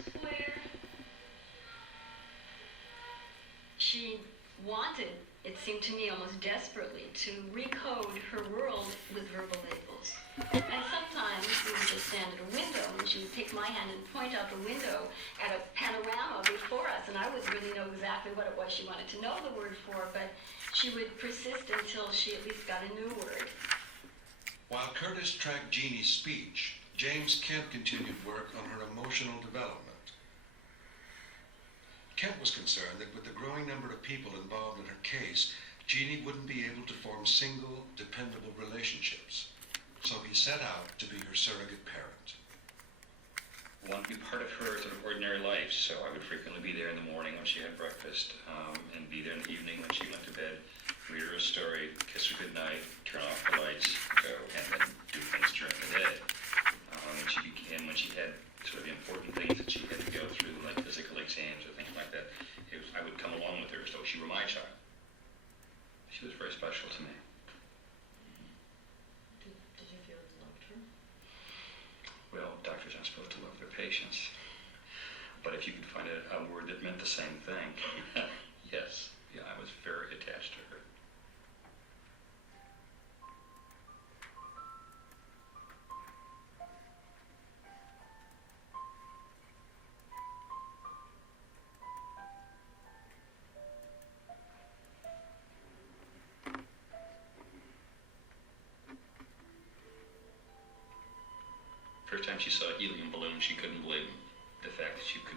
wanted, it seemed to me almost desperately, to recode her world with verbal labels. And sometimes we would just stand at a window and she would take my hand and point out the window at a panorama before us, and I wouldn't really know exactly what it was she wanted to know the word for, but she would persist until she at least got a new word. While Curtis tracked Jeannie's speech, James Kent continued work on her emotional development. Kent was concerned that with the growing number of people involved in her case, Jeannie wouldn't be able to form single, dependable relationships. So he set out to be her surrogate parent. I wanted to be part of her sort of ordinary life, so I would frequently be there in the morning when she had breakfast, and be there in the evening when she went to bed, read her a story, kiss her goodnight, turn off the lights, go, and then do things during the day. When she had sort of important things that she had to go through, like physical exams or things like that, I would come along with her as though she were my child. She was very special to me. Did you feel you loved her? Well, doctors aren't supposed to love their patients. But if you could find a word that meant the same thing, yes. Yeah, I was very attached to her. First time she saw helium balloons, she couldn't believe the fact that she could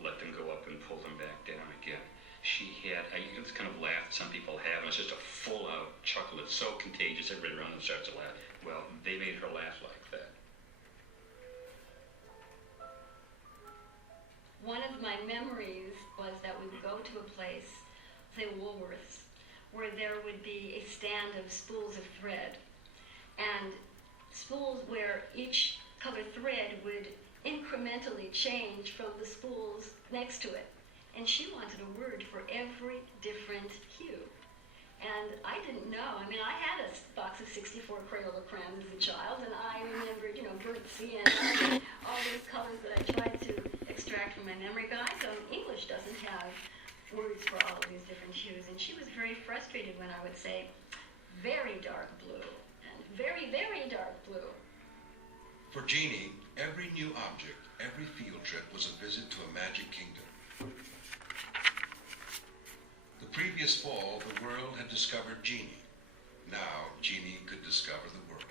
let them go up and pull them back down again. She had, it's kind of laugh some people have, and it's just a full-out chuckle. It's so contagious, everybody around them starts to laugh. Well, they made her laugh like that. One of my memories was that we would go to a place, say Woolworths, where there would be a stand of spools of thread, and spools where each colored thread would incrementally change from the spools next to it. And she wanted a word for every different hue. And I didn't know. I mean, I had a box of 64 Crayola crayons as a child, and I remembered, burnt sienna, and all these colors that I tried to extract from my memory. But I don't, English doesn't have words for all of these different hues. And she was very frustrated when I would say, very dark blue, and very, very dark blue. For Jeannie, every new object, every field trip was a visit to a magic kingdom. The previous fall, the world had discovered Jeannie. Now, Jeannie could discover the world.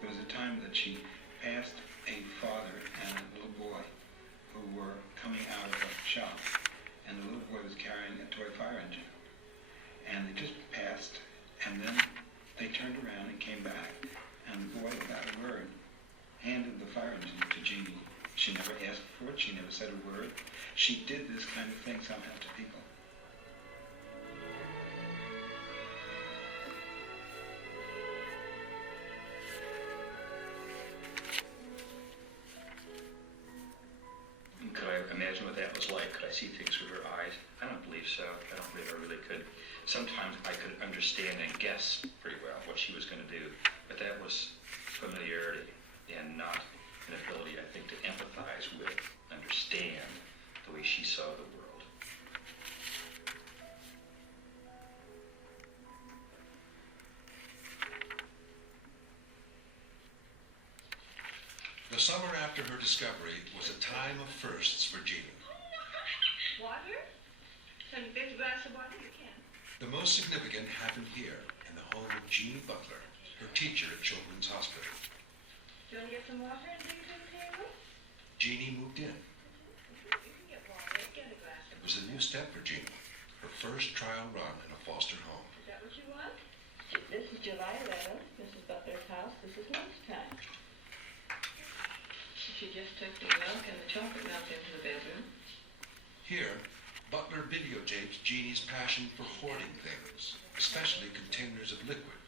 There was a time that she passed a father and a little boy who were coming out of a shop, and the little boy was carrying a toy fire engine. And they just passed, and then they turned around and came back, and the boy, without a word, handed the fire engine to Jeannie. She never asked for it, she never said a word. She did this kind of thing somehow to people. Could I imagine what that was like? Could I see things through her eyes? I don't believe so. I don't believe I really could. Sometimes I could understand and guess pretty well what she was going to do, but that was familiarity and not an ability, I think, to empathize with, understand the way she saw the world. The summer after her discovery was a time of firsts for Jeannie. Water? Can you get a glass of water? You can. The most significant happened here in the home of Jeannie Butler, her teacher at Children's Hospital. Do you want to get some water and take it to the table? Jeannie moved in. You can get water. Get a glass. It was a new step for Jeannie, her first trial run in a foster home. Is that what you want? This is July 11th. Mrs. Butler's house. This is lunchtime. She just took the milk and the chocolate milk into the bedroom. Here, Butler videotapes Jeannie's passion for hoarding things, especially containers of liquid.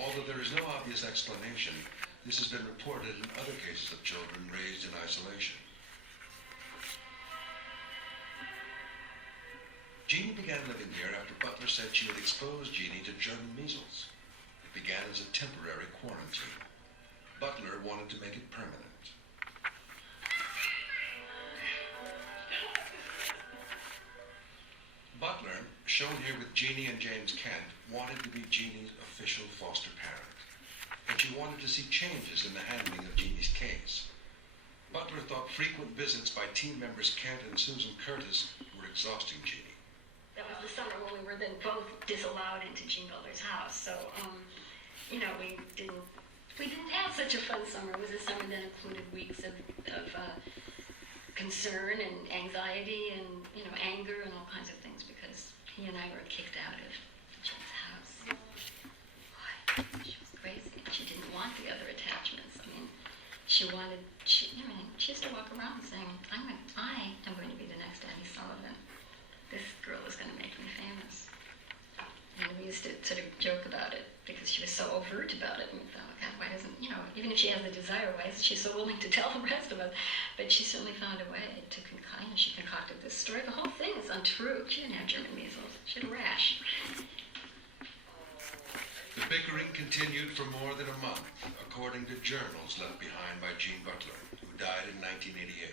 Although there is no obvious explanation, this has been reported in other cases of children raised in isolation. Jeannie began living here after Butler said she had exposed Jeannie to German measles. It began as a temporary quarantine. Butler wanted to make it permanent. Butler, shown here with Jeannie and James Kent, wanted to be Jeannie's official foster parent, and she wanted to see changes in the handling of Jeannie's case. Butler thought frequent visits by team members Kent and Susan Curtis were exhausting Jeannie. That was the summer when we were then both disallowed into Jean Butler's house. So, we didn't have such a fun summer. It was a summer that included weeks of concern and anxiety and, anger and all kinds of things because he and I were kicked out of Jean's house. Boy, she was crazy. She didn't want the other attachments. I mean, she used to walk around saying, I am going to be the next Annie Sullivan. This girl is going to make me famous. And we used to sort of joke about it because she was so overt about it. And we thought, God, why doesn't, even if she has the desire, why is she so willing to tell the rest of us? But she certainly found a way to she concocted this story. The whole thing is untrue. She didn't have German measles. She had a rash. The bickering continued for more than a month, according to journals left behind by Jean Butler, who died in 1988.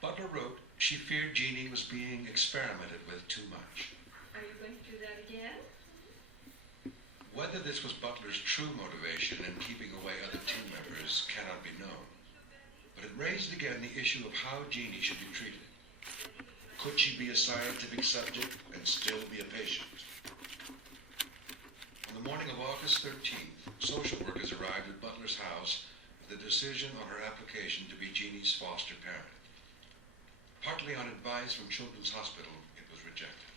Butler wrote she feared Jeannie was being experimented with too much. Are you going to do that again? Whether this was Butler's true motivation in keeping away other team members cannot be known, but it raised again the issue of how Jeannie should be treated. Could she be a scientific subject and still be a patient? On the morning of August 13th, social workers arrived at Butler's house with a decision on her application to be Jeannie's foster parent. Partly on advice from Children's Hospital, it was rejected.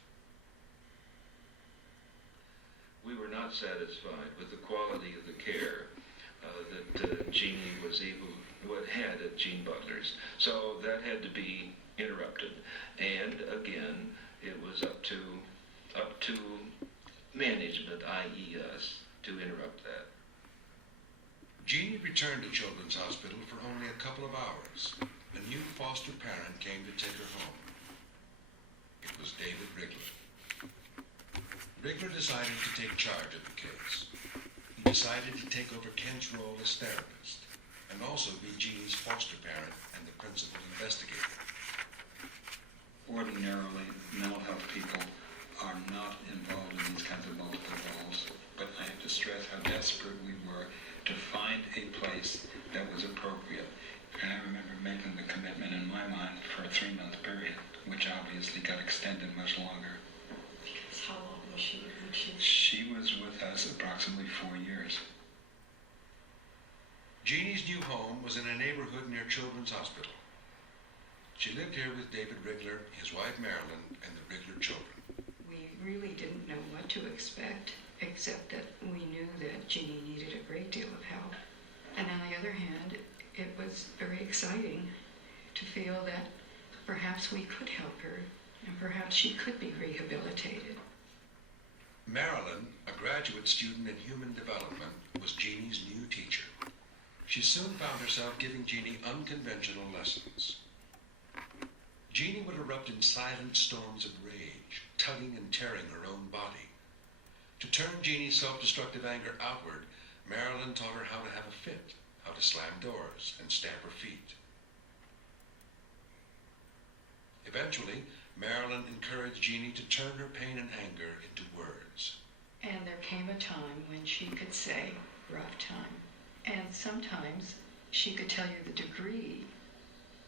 We were not satisfied with the quality of the care that Jeannie had at Jean Butler's. So that had to be interrupted. And again, it was up to management, i.e. us, to interrupt that. Jeannie returned to Children's Hospital for only a couple of hours. A new foster parent came to take her home. It was David Wrigler. Wrigler decided to take charge of the case. He decided to take over Kent's role as therapist and also be Jeannie's foster parent and the principal investigator. Ordinarily, mental health people are not involved in these kinds of multiple roles, but I have to stress how desperate we were to find a place that was appropriate. And I remember making the commitment in my mind for a 3-month period, which obviously got extended much longer. Because how long was she? She was with us approximately 4 years. Jeannie's new home was in a neighborhood near Children's Hospital. She lived here with David Wrigler, his wife Marilyn, and the Wrigler children. We really didn't know what to expect, except that we knew that Jeannie needed a great deal of help. And on the other hand, it was very exciting to feel that perhaps we could help her and perhaps she could be rehabilitated. Marilyn, a graduate student in human development, was Jeannie's new teacher. She soon found herself giving Jeannie unconventional lessons. Jeannie would erupt in silent storms of rage, tugging and tearing her own body. To turn Jeannie's self-destructive anger outward, Marilyn taught her how to have a fit, how to slam doors and stamp her feet. Eventually, Marilyn encouraged Jeannie to turn her pain and anger into words. And there came a time when she could say, rough time. And sometimes she could tell you the degree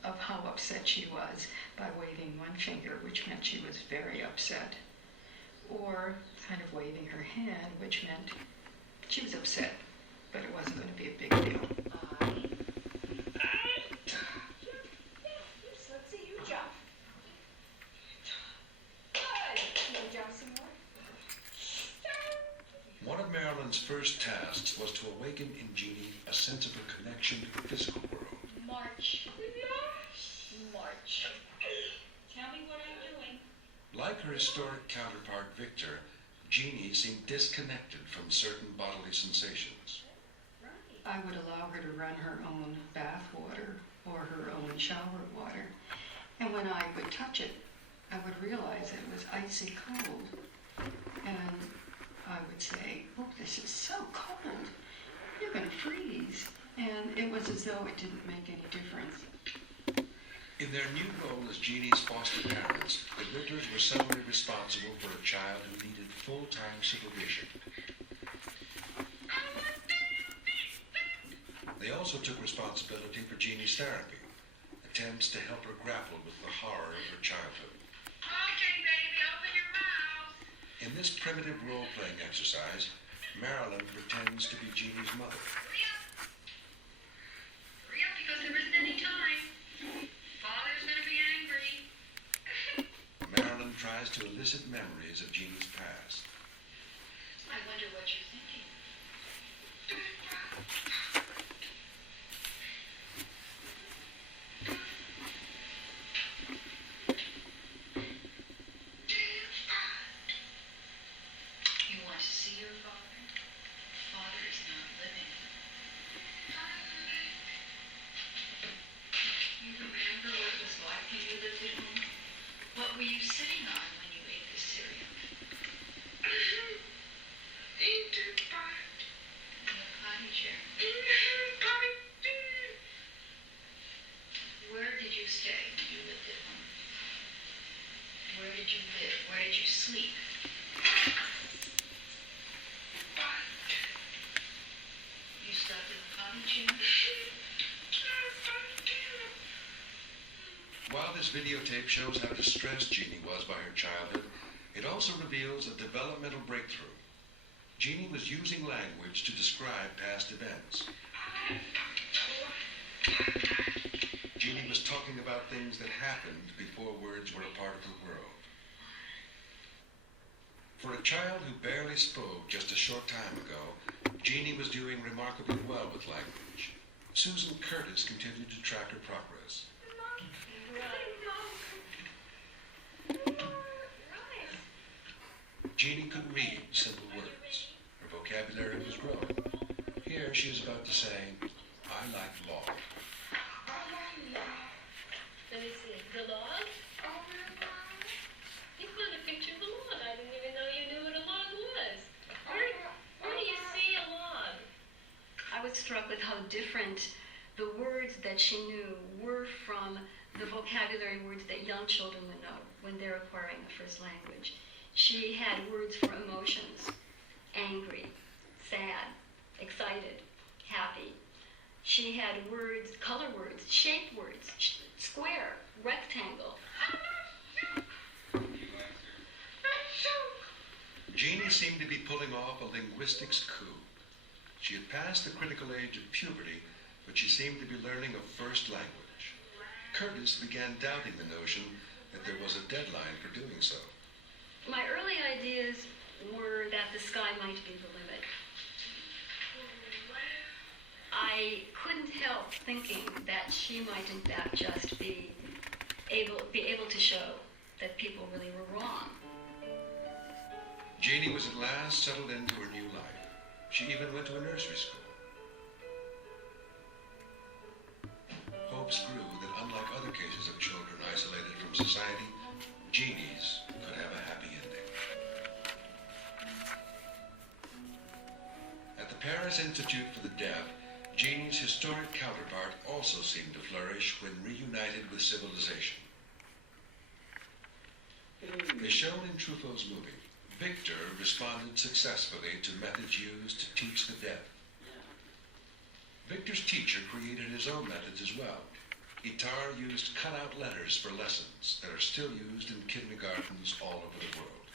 of how upset she was by waving one finger, which meant she was very upset, or kind of waving her hand, which meant she was upset, but it wasn't going to be a big deal. Let's see you jump. Good. You jump some more? One of Marilyn's first tasks was to awaken in Jeannie a sense of her connection to the physical world. March. March. Tell me what I'm doing. Like her historic counterpart Victor, Jeannie seemed disconnected from certain bodily sensations. I would allow her to run her own bath water or her own shower water. And when I would touch it, I would realize it was icy cold. And I would say, oh, this is so cold. You're going to freeze. And it was as though it didn't make any difference. In their new role as Jeannie's foster parents, the Ritters were suddenly responsible for a child who needed full-time supervision. They also took responsibility for Jeannie's therapy, attempts to help her grapple with the horror of her childhood. Okay, baby, open your mouth. In this primitive role-playing exercise, Marilyn pretends to be Jeannie's mother. Hurry up, because there isn't any time. Father's gonna be angry. Marilyn tries to elicit memories of Jeannie's past. I wonder what you're thinking. You want to see your father? Father is not living. You remember what it was like when you lived at home? What were you sitting on when you ate the cereal? In the potty chair. Where did you stay when you lived at home? Where did you live? Where did you sleep? You slept in the potty chair? While this videotape shows how distressed Jeannie was by her childhood, it also reveals a developmental breakthrough. Jeannie was using language to describe past events. Jeannie was talking about things that happened before words were a part of her world. For a child who barely spoke just a short time ago, Jeannie was doing remarkably well with language. Susan Curtis continued to track her progress. Jeannie could read simple words. Her vocabulary was growing. Here she is about to say, I like log. Let me see. The log? You found a picture of a log. I didn't even know you knew what a log was. Where do you see a log? I was struck with how different the words that she knew were from the vocabulary words that young children would know when they're acquiring the first language. She had words for emotions: angry, sad, excited, happy. She had words, color words, shape words, square, rectangle. Jeannie seemed to be pulling off a linguistics coup. She had passed the critical age of puberty, but she seemed to be learning a first language. Curtis began doubting the notion that there was a deadline for doing so. My early ideas were that the sky might be the limit. I couldn't help thinking that she might in fact just be able to show that people really were wrong. Jeannie was at last settled into her new life. She even went to a nursery school. Hopes grew that unlike other cases of children isolated from society, Jeannie's could have a happy ending. At the Paris Institute for the Deaf, Jeannie's historic counterpart also seemed to flourish when reunited with civilization. As shown in Truffaut's movie, Victor responded successfully to methods used to teach the deaf. Victor's teacher created his own methods as well. Itar used cut-out letters for lessons that are still used in kindergartens all over the world.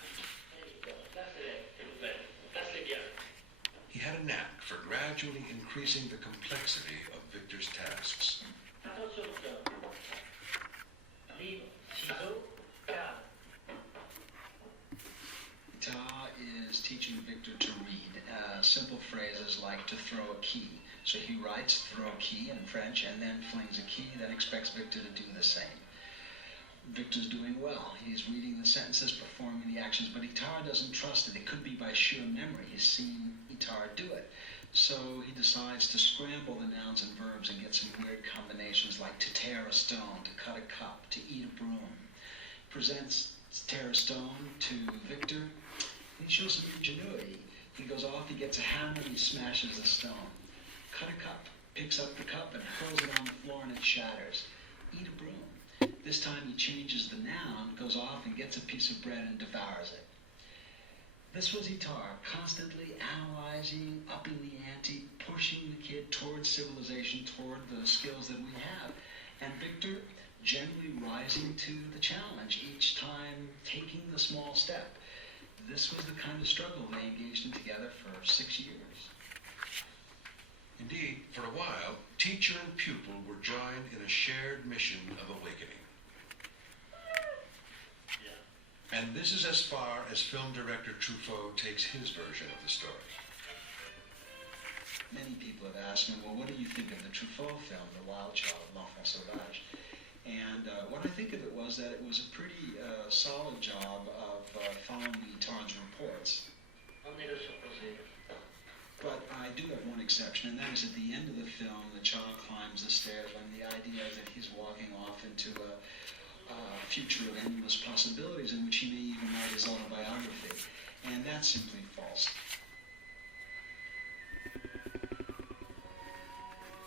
He had a knack for gradually increasing the complexity of Victor's tasks. Ta is teaching Victor to read simple phrases like to throw a key. So he writes throw a key in French and then flings a key, then expects Victor to do the same. Victor's doing well. He's reading the sentences, performing the actions, but Itar doesn't trust it. It could be by sheer memory. He's seen Itar do it. So he decides to scramble the nouns and verbs and get some weird combinations like to tear a stone, to cut a cup, to eat a broom. Presents tear a stone to Victor. He shows some ingenuity. He goes off, he gets a hammer, and he smashes the stone. Cut a cup, picks up the cup and hurls it on the floor and it shatters. Eat a broom. This time he changes the noun, goes off and gets a piece of bread and devours it. This was Itar, constantly analyzing, upping the ante, pushing the kid towards civilization, toward the skills that we have. And Victor generally rising to the challenge, each time taking the small step. This was the kind of struggle they engaged in together for 6 years. Indeed, for a while, teacher and pupil were joined in a shared mission of awakening. And this is as far as film director Truffaut takes his version of the story. Many people have asked me, well, what do you think of the Truffaut film, The Wild Child, L'Enfant Sauvage? And what I think of it was that it was a pretty solid job of following Itar's reports. But I do have one exception, and that is at the end of the film, the child climbs the stairs when the idea is that he's walking off into a future of endless possibilities in which he may even write his autobiography. And that's simply false.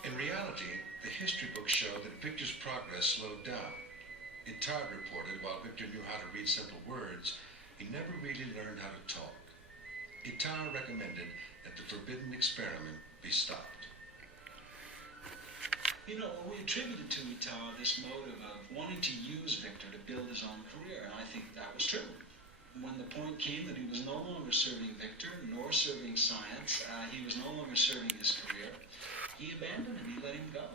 In reality, the history books show that Victor's progress slowed down. Itar reported while Victor knew how to read simple words, he never really learned how to talk. Itar recommended that the forbidden experiment be stopped. You know, we attributed to Itar this motive of wanting to use Victor to build his own career, and I think that was true. When the point came that he was no longer serving Victor, nor serving science, he was no longer serving his career, he abandoned him, he let him go.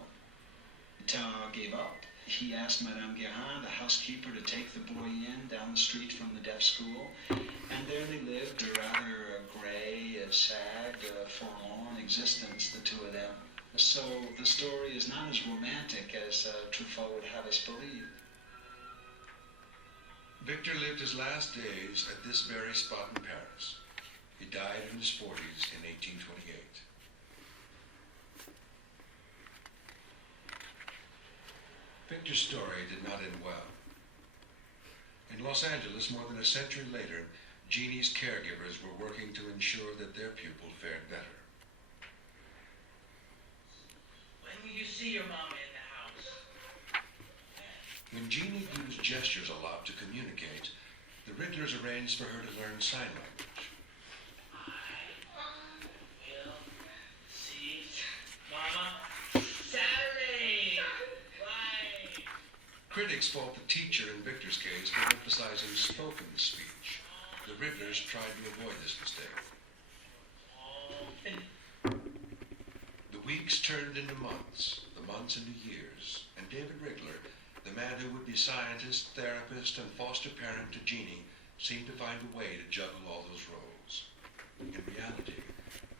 Itar gave up. He asked Madame Guérin, the housekeeper, to take the boy in down the street from the deaf school, and there they lived a rather gray, sad, forlorn existence, the two of them. So the story is not as romantic as Truffaut would have us believe. Victor lived his last days at this very spot in Paris. He died in his 40s in 1828. Victor's story did not end well. In Los Angeles, more than a century later, Jeannie's caregivers were working to ensure that their pupil fared better. When will you see your mama in the house? When Jeannie used gestures a lot to communicate, the Wrigglers arranged for her to learn sign language. I will see Mama Saturday. Bye. Critics fault the teacher in Victor's case for emphasizing spoken speech. The Wrigglers tried to avoid this mistake. The weeks turned into months, the months into years, and David Wriggler, the man who would be scientist, therapist, and foster parent to Jeannie, seemed to find a way to juggle all those roles. In reality,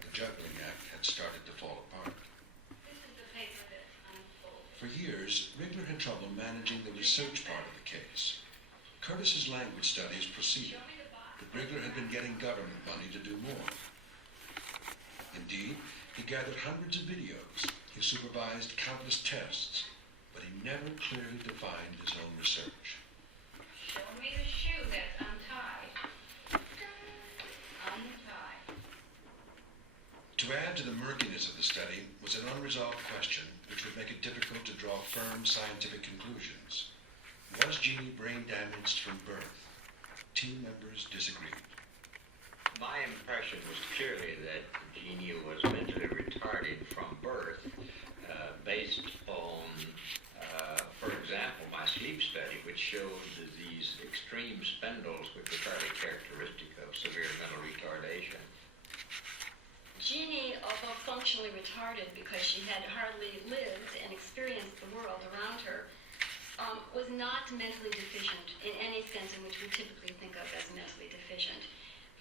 the juggling act had started to fall apart. For years, Wriggler had trouble managing the research part of the case. Curtis's language studies proceeded, but Wriggler had been getting government money to do more. Indeed, he gathered hundreds of videos, he supervised countless tests, but he never clearly defined his own research. Show me the shoe that's untied. Untied. To add to the murkiness of the study was an unresolved question which would make it difficult to draw firm scientific conclusions. Was Jeannie brain damaged from birth? Team members disagreed. My impression was clearly that Jeannie was mentally retarded from birth, based on, for example, my sleep study, which showed these extreme spindles, which are fairly characteristic of severe mental retardation. Jeannie, although functionally retarded because she had hardly lived and experienced the world around her, was not mentally deficient in any sense in which we typically think of as mentally deficient.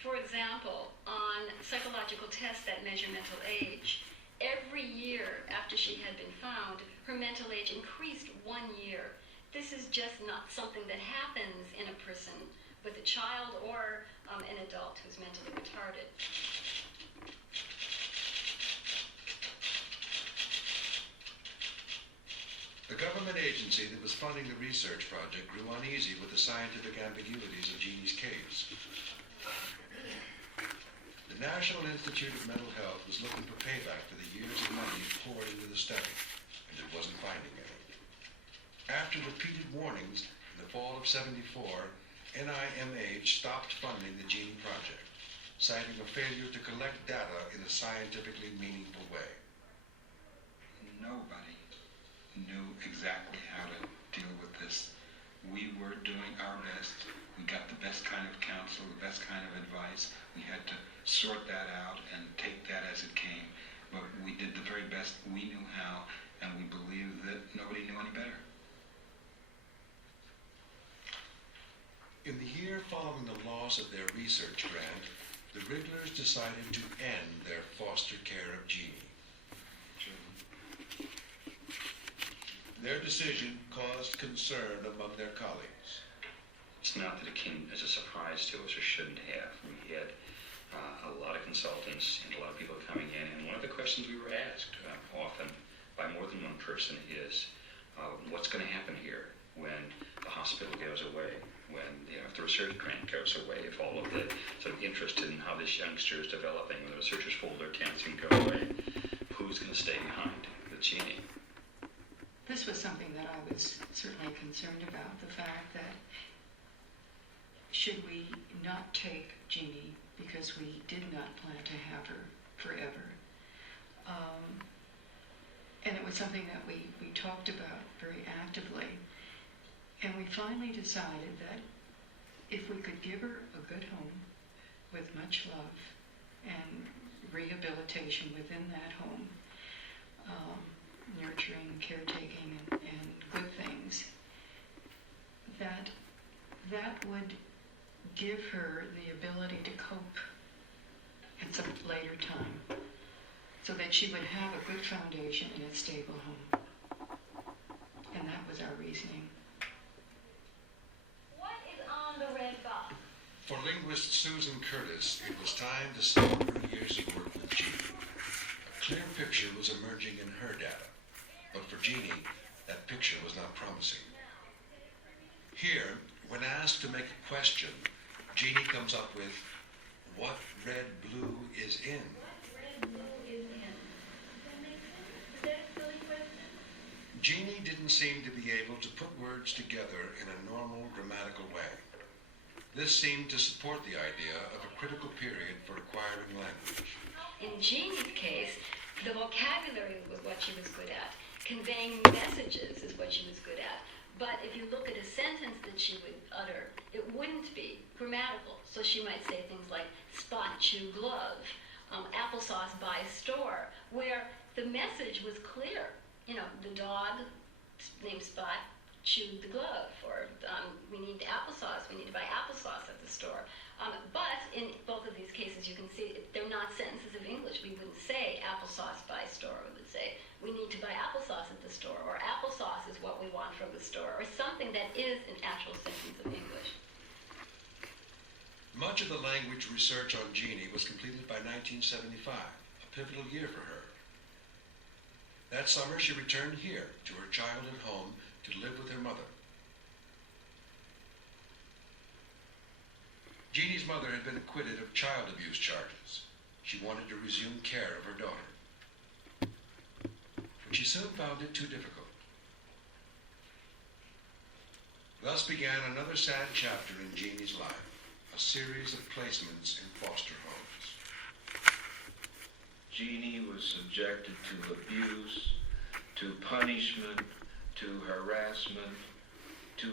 For example, on psychological tests that measure mental age, every year after she had been found, her mental age increased 1 year This is just not something that happens in a person with a child or an adult who's mentally retarded. The government agency that was funding the research project grew uneasy with the scientific ambiguities of Jeannie's case. The National Institute of Mental Health was looking for payback for the years of money poured into the study, and it wasn't finding any. After repeated warnings in the fall of '74, NIMH stopped funding the Jeannie project, citing a failure to collect data in a scientifically meaningful way. Nobody knew exactly how to deal with this. We were doing our best. We got the best kind of counsel, the best kind of advice. We had to sort that out and take that as it came. But we did the very best we knew how, and we believed that nobody knew any better. In the year following the loss of their research grant, the Wrigglers decided to end their foster care of Jeannie. Their decision caused concern among their colleagues. It's not that it came as a surprise to us, or shouldn't have. We had a lot of consultants and a lot of people coming in, and one of the questions we were asked often by more than one person is, what's going to happen here when the hospital goes away, when if the research grant goes away, if all of the sort of interest in how this youngster is developing, when the researchers fold their tents and go away, who's going to stay behind with Jeannie? This was something that I was certainly concerned about, the fact that should we not take Jeannie because we did not plan to have her forever. And it was something that we talked about very actively. And we finally decided that if we could give her a good home with much love and rehabilitation within that home, nurturing, caretaking, and good things, that would give her the ability to cope at some later time, so that she would have a good foundation in a stable home. And that was our reasoning. What is on the red box? For linguist Susan Curtis, it was time to sum up her years of work with Jeannie. A clear picture was emerging in her data, but for Jeannie, that picture was not promising. Here, when asked to make a question, Jeannie comes up with, what red blue is in? Red blue is in. Does that make sense? Is that a silly question? Jeannie didn't seem to be able to put words together in a normal grammatical way. This seemed to support the idea of a critical period for acquiring language. In Jeannie's case, the vocabulary was what she was good at. Conveying messages is what she was good at. But if you look at a sentence that she would utter, it wouldn't be grammatical. So she might say things like, Spot chew glove, applesauce buy store, where the message was clear. The dog named Spot chewed the glove, or we need applesauce, we need to buy applesauce at the store. But in both of these cases, you can see they're not sentences of English. We wouldn't say applesauce buy store. We would say, we need to buy applesauce at the store, or applesauce is what we want from the store, or something that is an actual sentence of English. Much of the language research on Jeannie was completed by 1975, a pivotal year for her. That summer, she returned here to her childhood home to live with her mother. Jeannie's mother had been acquitted of child abuse charges. She wanted to resume care of her daughter, but she soon found it too difficult. Thus began another sad chapter in Jeannie's life, a series of placements in foster homes. Jeannie was subjected to abuse, to punishment, to harassment, to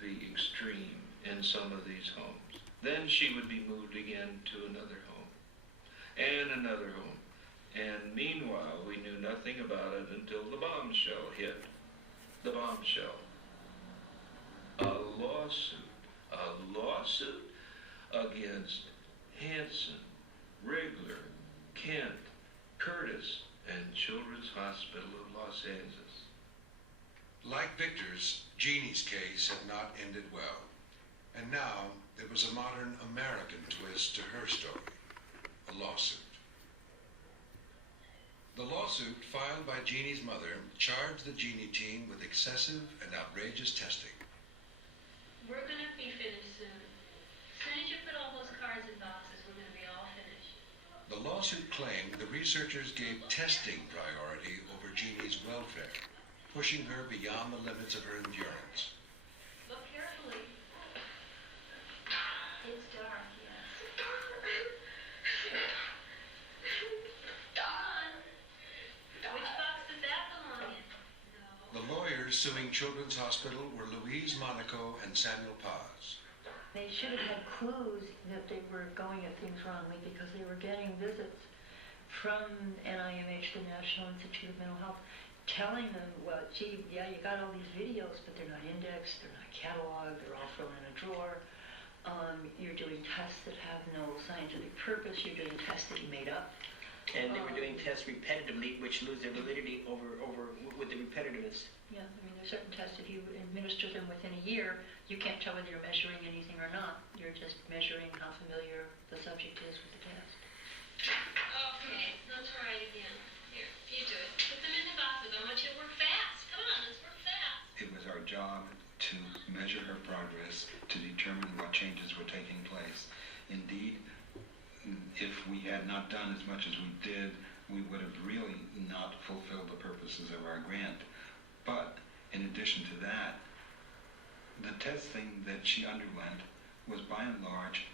the extreme in some of these homes. Then she would be moved again to another home, and another home. And meanwhile, we knew nothing about it until the bombshell hit. The bombshell. A lawsuit against Hanson, Wrigler, Kent, Curtis, and Children's Hospital of Los Angeles. Like Victor's, Jeannie's case had not ended well. And now there was a modern American twist to her story, a lawsuit. The lawsuit filed by Jeannie's mother charged the Jeannie team with excessive and outrageous testing. We're gonna be finished soon. As soon as you put all those cards in boxes, we're gonna be all finished. The lawsuit claimed the researchers gave testing priority over Jeannie's welfare, pushing her beyond the limits of her endurance. Look carefully. It's dark, yes. Dawn. Which box does that belong in? The lawyers suing Children's Hospital were Louise Monaco and Samuel Paz. They should have had clues that they were going at things wrongly because they were getting visits from NIMH, the National Institute of Mental Health, telling them, well, gee, yeah, you got all these videos, but they're not indexed, they're not cataloged, they're all thrown in a drawer. You're doing tests that have no scientific purpose, you're doing tests that you made up. And they were doing tests repetitively, which lose their validity with the repetitiveness. Yeah, I mean, there's certain tests, if you administer them within a year, you can't tell whether you're measuring anything or not. You're just measuring how familiar the subject is with the test. Okay, let's try it again. Here, you do it. Put them in the boxes. I want you to work fast. Come on, let's work fast. It was our job to measure her progress, to determine what changes were taking place. Indeed, if we had not done as much as we did, we would have really not fulfilled the purposes of our grant. But in addition to that, the testing that she underwent was by and large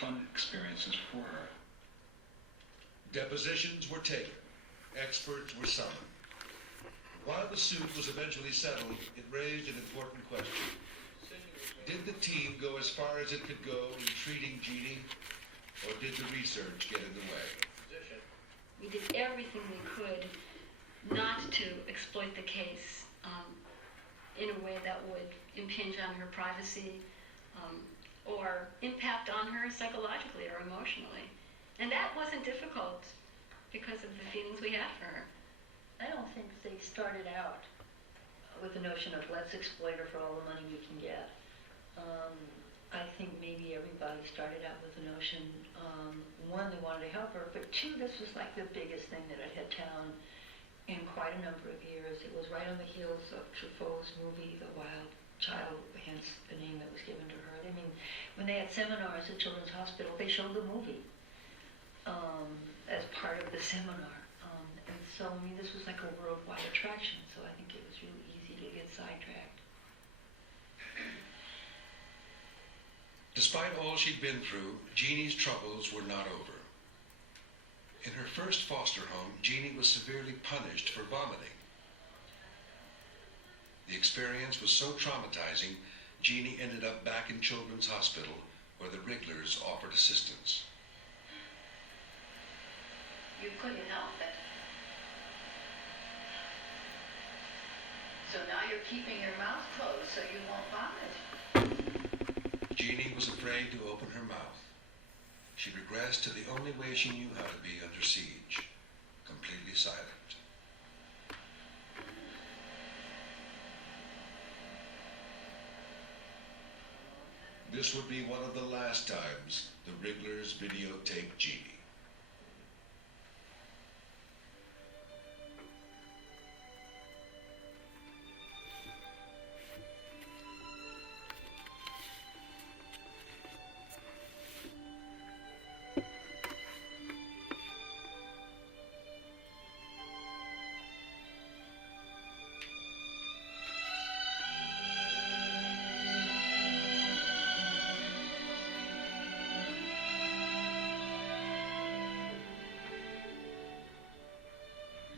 fun experiences for her. Depositions were taken. Experts were summoned. While the suit was eventually settled, it raised an important question. Did the team go as far as it could go in treating Jeannie, or did the research get in the way? We did everything we could not to exploit the case in a way that would impinge on her privacy or impact on her psychologically or emotionally. And that wasn't difficult because of the feelings we had for her. I don't think they started out with the notion of let's exploit her for all the money we can get. I think maybe everybody started out with the notion, one, they wanted to help her, but two, this was like the biggest thing that had hit town in quite a number of years. It was right on the heels of Truffaut's movie, The Wild Child, hence the name that was given to her. I mean, when they had seminars at Children's Hospital, they showed the movie as part of the seminar. And so, I mean, this was like a worldwide attraction, so I think it was really easy to get sidetracked. Despite all she'd been through, Jeannie's troubles were not over. In her first foster home, Jeannie was severely punished for vomiting. The experience was so traumatizing, Jeannie ended up back in Children's Hospital, where the Wrigglers offered assistance. You couldn't help it. So now you're keeping your mouth closed so you won't vomit. Jeannie was afraid to open her mouth. She regressed to the only way she knew how to be under siege, completely silent. This would be one of the last times the Wrigglers videotaped Jeannie.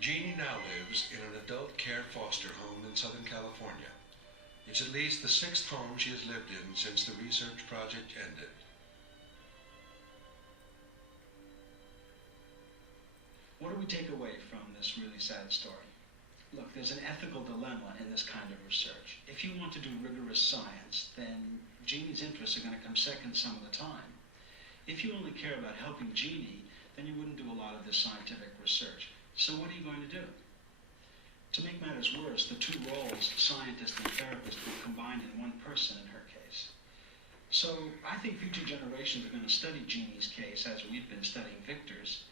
Jeannie now lives in an adult care foster home in Southern California. It's at least the 6th home she has lived in since the research project ended. What do we take away from this really sad story? Look, there's an ethical dilemma in this kind of research. If you want to do rigorous science, then Jeannie's interests are going to come second some of the time. If you only care about helping Jeannie, then you wouldn't do a lot of this scientific research. So what are you going to do? To make matters worse, the two roles, scientist and therapist, were combined in one person in her case. So I think future generations are going to study Jeannie's case as we've been studying Victor's,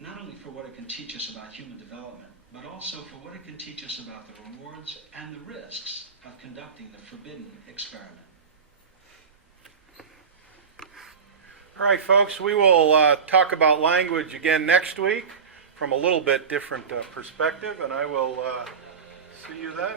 not only for what it can teach us about human development, but also for what it can teach us about the rewards and the risks of conducting the forbidden experiment. All right, folks, we will talk about language again next week from a little bit different perspective, and I will see you then.